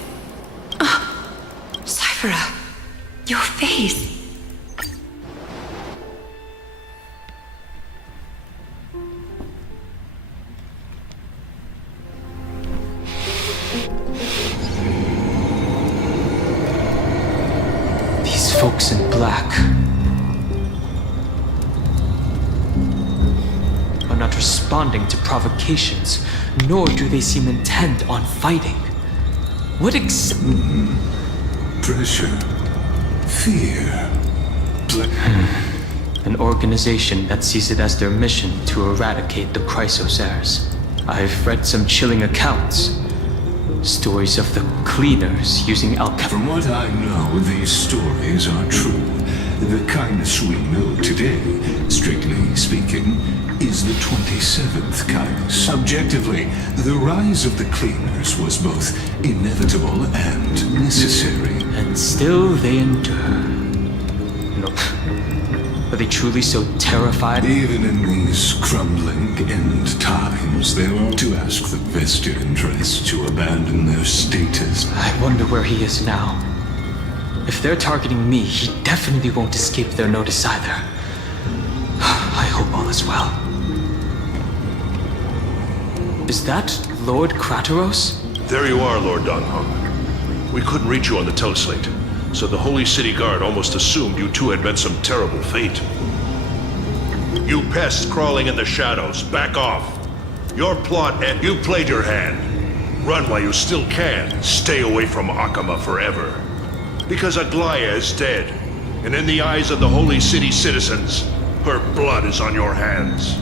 your face. These folks in black are not responding to provocations, nor do they seem intent on fighting. What Pressure. Fear. An organization that sees it as their mission to eradicate the Chrysosaurs. I've read some chilling accounts. Stories of the cleaners using alchemy. From what I know, these stories are true. The kindness we know today, strictly speaking, is the 27th kindness. Objectively, the rise of the cleaners was both inevitable and necessary. And still they endure. No. Are they truly so terrified? Even in these crumbling end times, they want to ask the vested interests to abandon their status. I wonder where he is now. If they're targeting me, he definitely won't escape their notice either. I hope all is well. Is that Lord Krateros? There you are, Lord Donghong. We couldn't reach you on the teleslate, so the Holy City Guard almost assumed you two had met some terrible fate. You pests crawling in the shadows, back off. Your plot, and you played your hand. Run while you still can. Stay away from Akama forever. Because Aglaya is dead, and in the eyes of the Holy City citizens, her blood is on your hands.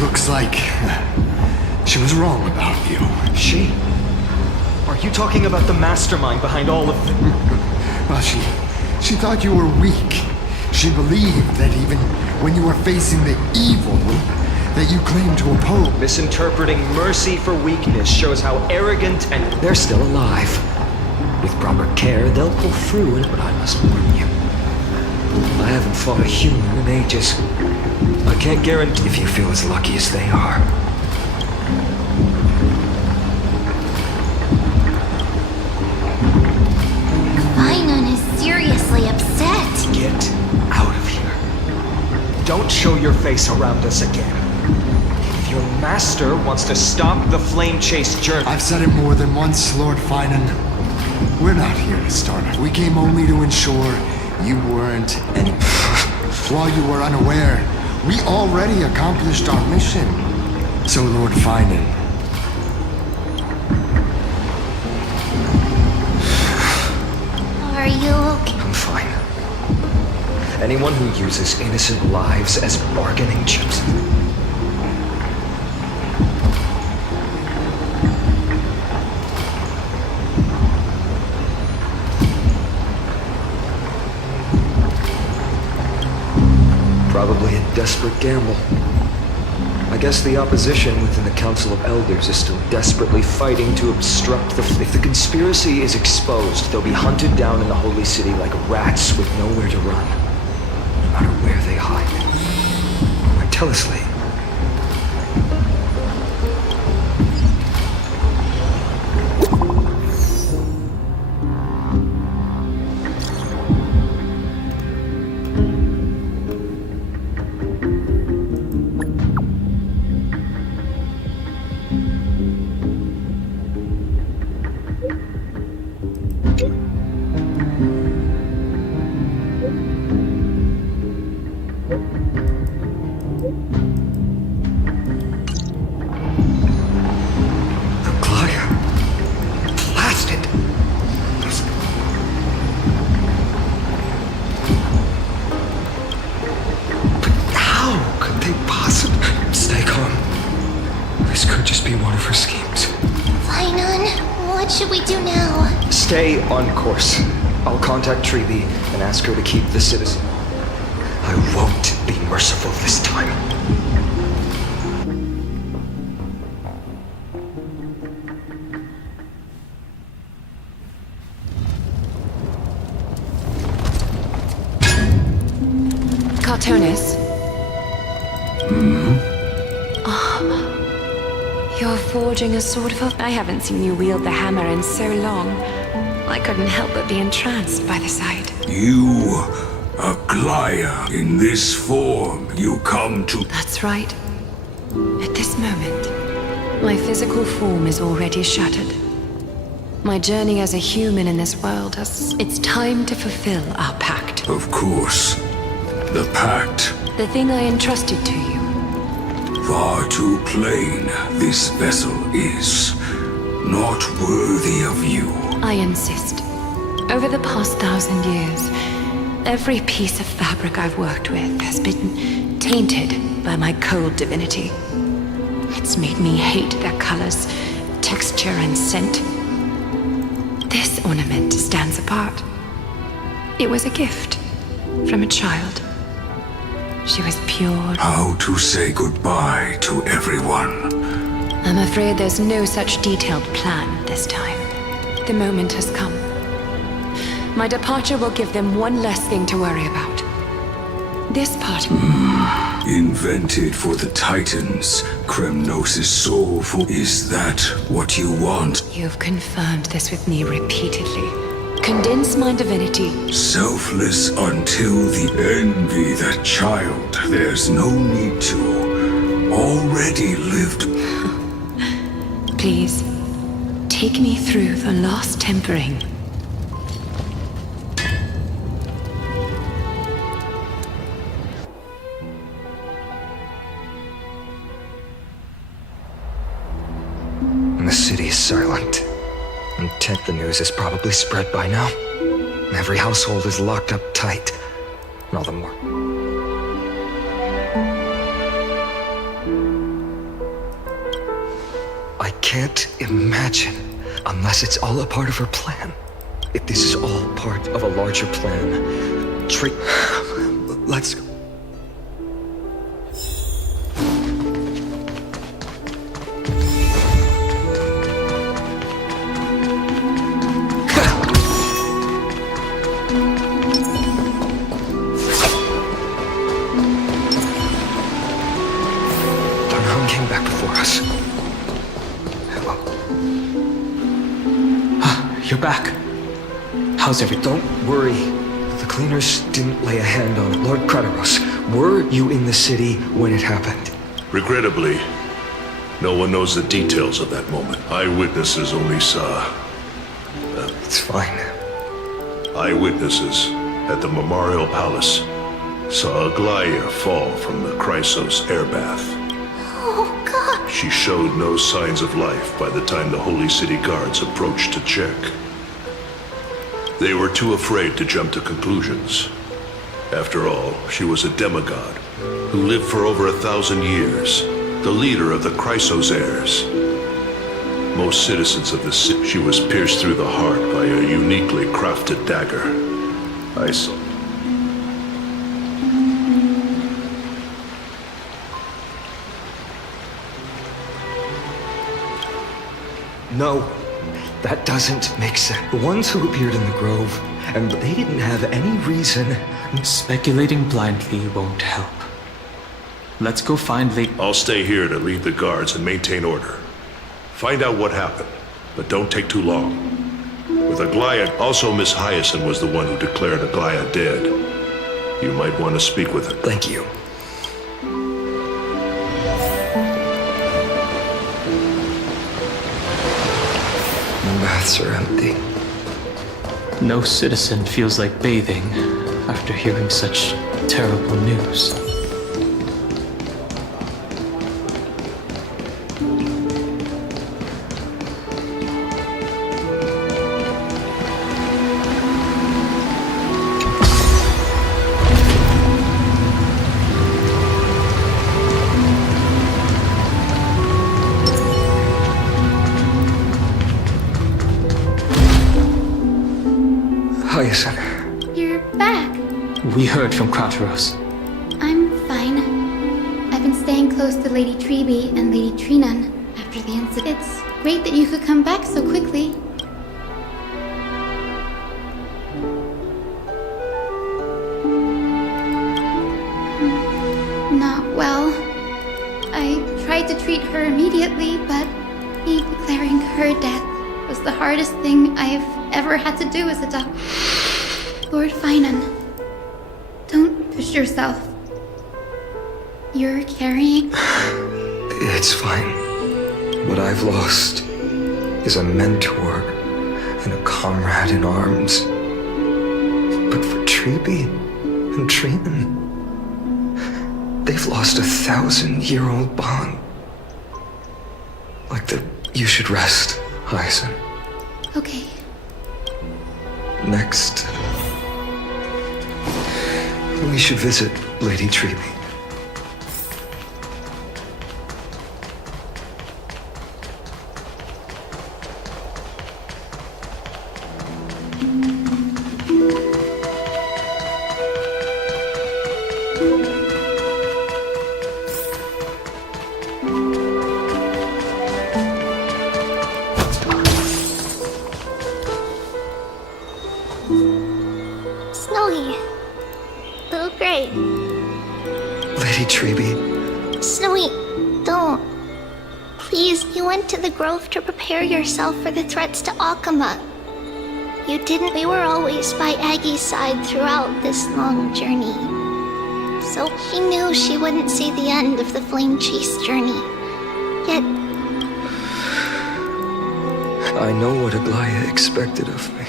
Looks like she was wrong about you. She? Are you talking about the mastermind behind all of them? Well, she thought you were weak. She believed that even when you were facing the evil that you claimed to oppose. Misinterpreting mercy for weakness shows how arrogant and... They're still alive. With proper care, they'll pull through it, but I must warn you. I haven't fought a human in ages. I can't guarantee if you feel as lucky as they are. Finon is seriously upset. Get out of here. Don't show your face around us again. If Your master wants to stop the flame chase journey. I've said it more than once, Lord Finan. We're not here to start it. We came only to ensure you weren't any... While you were unaware, we already accomplished our mission. So, Lord Finan... Are you okay? I'm fine. Anyone who uses innocent lives as bargaining chips... Probably a desperate gamble. I guess the opposition within the Council of Elders is still desperately fighting to obstruct the... If the conspiracy is exposed, they'll be hunted down in the Holy City like rats with nowhere to run. No matter where they hide. Right, tell us, Lee. Stay on course. I'll contact Treeby and ask her to keep the citizen. I won't be merciful this time. Cartonis? You're forging a sword of... I haven't seen you wield the hammer in so long. I couldn't help but be entranced by the sight. You, a Glaya, in this form, you come to... That's right. At this moment, my physical form is already shattered. My journey as a human in this world has... It's time to fulfill our pact. Of course. The pact. The thing I entrusted to you. Far too plain this vessel is. Not worthy of you. I insist. Over the past 1,000 years, every piece of fabric I've worked with has been tainted by my cold divinity. It's made me hate their colors, texture, and scent. This ornament stands apart. It was a gift from a child. She was pure. How to say goodbye to everyone. I'm afraid there's no such detailed plan this time. The moment has come. My departure will give them one less thing to worry about. This part... Invented for the Titans, Kremnos' soul for... Is that what you want? You've confirmed this with me repeatedly. Condense my divinity. Selfless until the envy that child. There's no need to. Already lived... Please, take me through the last tempering. And the city is silent. Intent the news is probably spread by now. Every household is locked up tight. And all the more. I can't imagine, unless it's all a part of her plan. If this is all part of a larger plan, let's go. Came back before us. You're back. How's everything? Don't worry. The cleaners didn't lay a hand on it. Lord Kratos, were you in the city when it happened? Regrettably, No one knows the details of that moment. Eyewitnesses only saw... It's fine. Eyewitnesses at the Memorial Palace saw Aglaia fall from the Chrysos air bath. Oh, God. She showed no signs of life by the time the Holy City guards approached to check. They were too afraid to jump to conclusions. After all, she was a demigod who lived for over 1,000 years, the leader of the Chrysos heirs. Most citizens of the city, she was pierced through the heart by a uniquely crafted dagger. I saw. No, that doesn't make sense. The ones who appeared in the grove, and they didn't have any reason. Speculating blindly won't help. Let's go find Lady... I'll stay here to lead the guards and maintain order. Find out what happened, but don't take too long. With Aglaia, also Miss Hyacinth was the one who declared Aglaia dead. You might want to speak with her. Thank you. The baths are empty. No citizen feels like bathing after hearing such terrible news. Hyacinth. You're back. We heard from Krateros. I'm fine. I've been staying close to Lady Treby and Lady Trinan after the incident. It's great that you could come back so quickly. Not well. I tried to treat her immediately, but declaring her death was the hardest thing I've ever had to do as a doctor. Lord Finan, don't push yourself. You're carrying... It's fine. What I've lost is a mentor and a comrade in arms. But for Treby and Trinan, they've lost a 1,000-year-old bond. Like the... You should rest, Hyacinth. Okay. Next, we should visit Lady Treby. Snowy. Little Gray. Lady Treby. Snowy, don't. Please, you went to the grove to prepare yourself for the threats to Akama. You didn't. We were always by Aggie's side throughout this long journey. So she knew she wouldn't see the end of the Flame Chase journey. Yet... I know what Aglaia expected of me.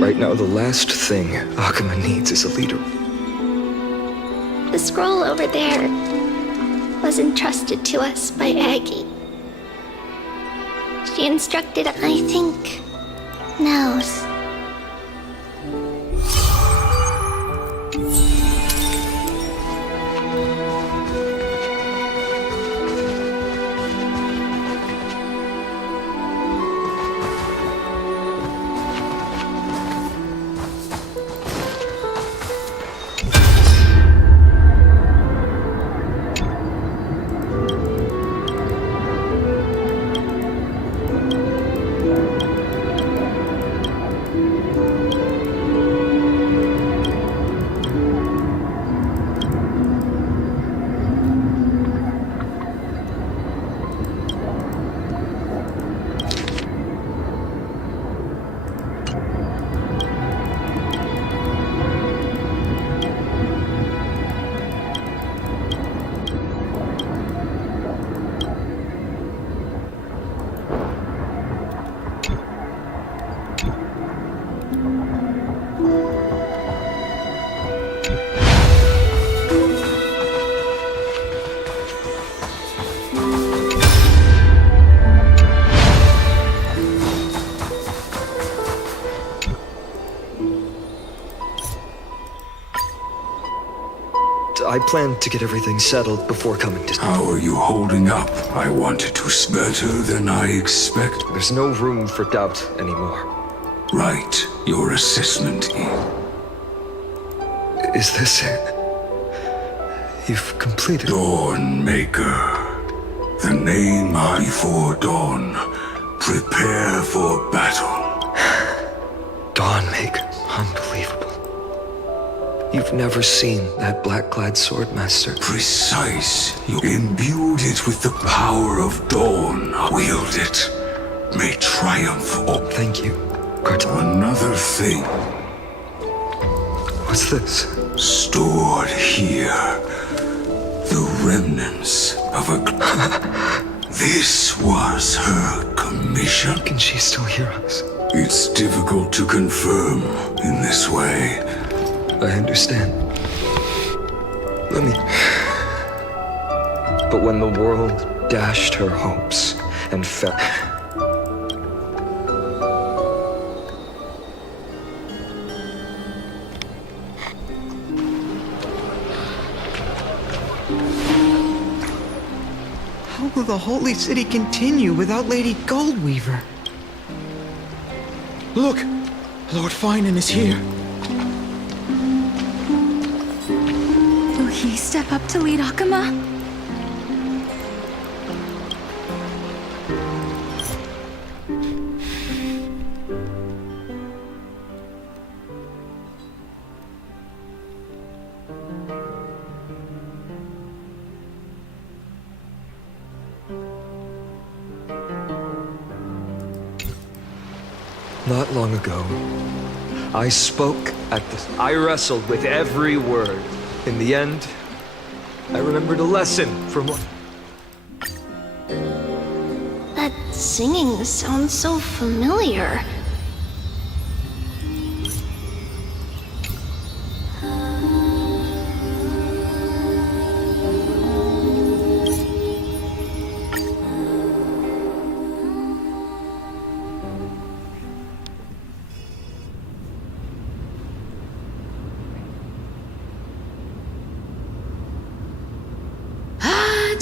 Right now, the last thing Akama needs is a leader. The scroll over there was entrusted to us by Aggie. She instructed, I think, knows. I planned to get everything settled before coming to... How are you holding up? I wanted to better than I expect. There's no room for doubt anymore. Right. Your assessment, Is this it? You've completed... Dawn Maker. The name before dawn. Prepare for battle. Dawn Maker. Unbelievable. You've never seen that black-clad sword, Master. Precise. You imbued it with the power of dawn. Wield it. May triumph. Thank you, Carton. Another thing. What's this? Stored here. The remnants of a... This was her commission. Can she still hear us? It's difficult to confirm in this way. I understand. Let me... But when the world dashed her hopes and fell... How will the Holy City continue without Lady Goldweaver? Look! Lord Finan is here. Will he step up to lead Akama? Not long ago, I spoke at this. I wrestled with every word. In the end, I remembered a lesson from what... That singing sounds so familiar.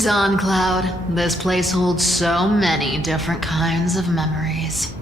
Dawn Cloud. This place holds so many different kinds of memories.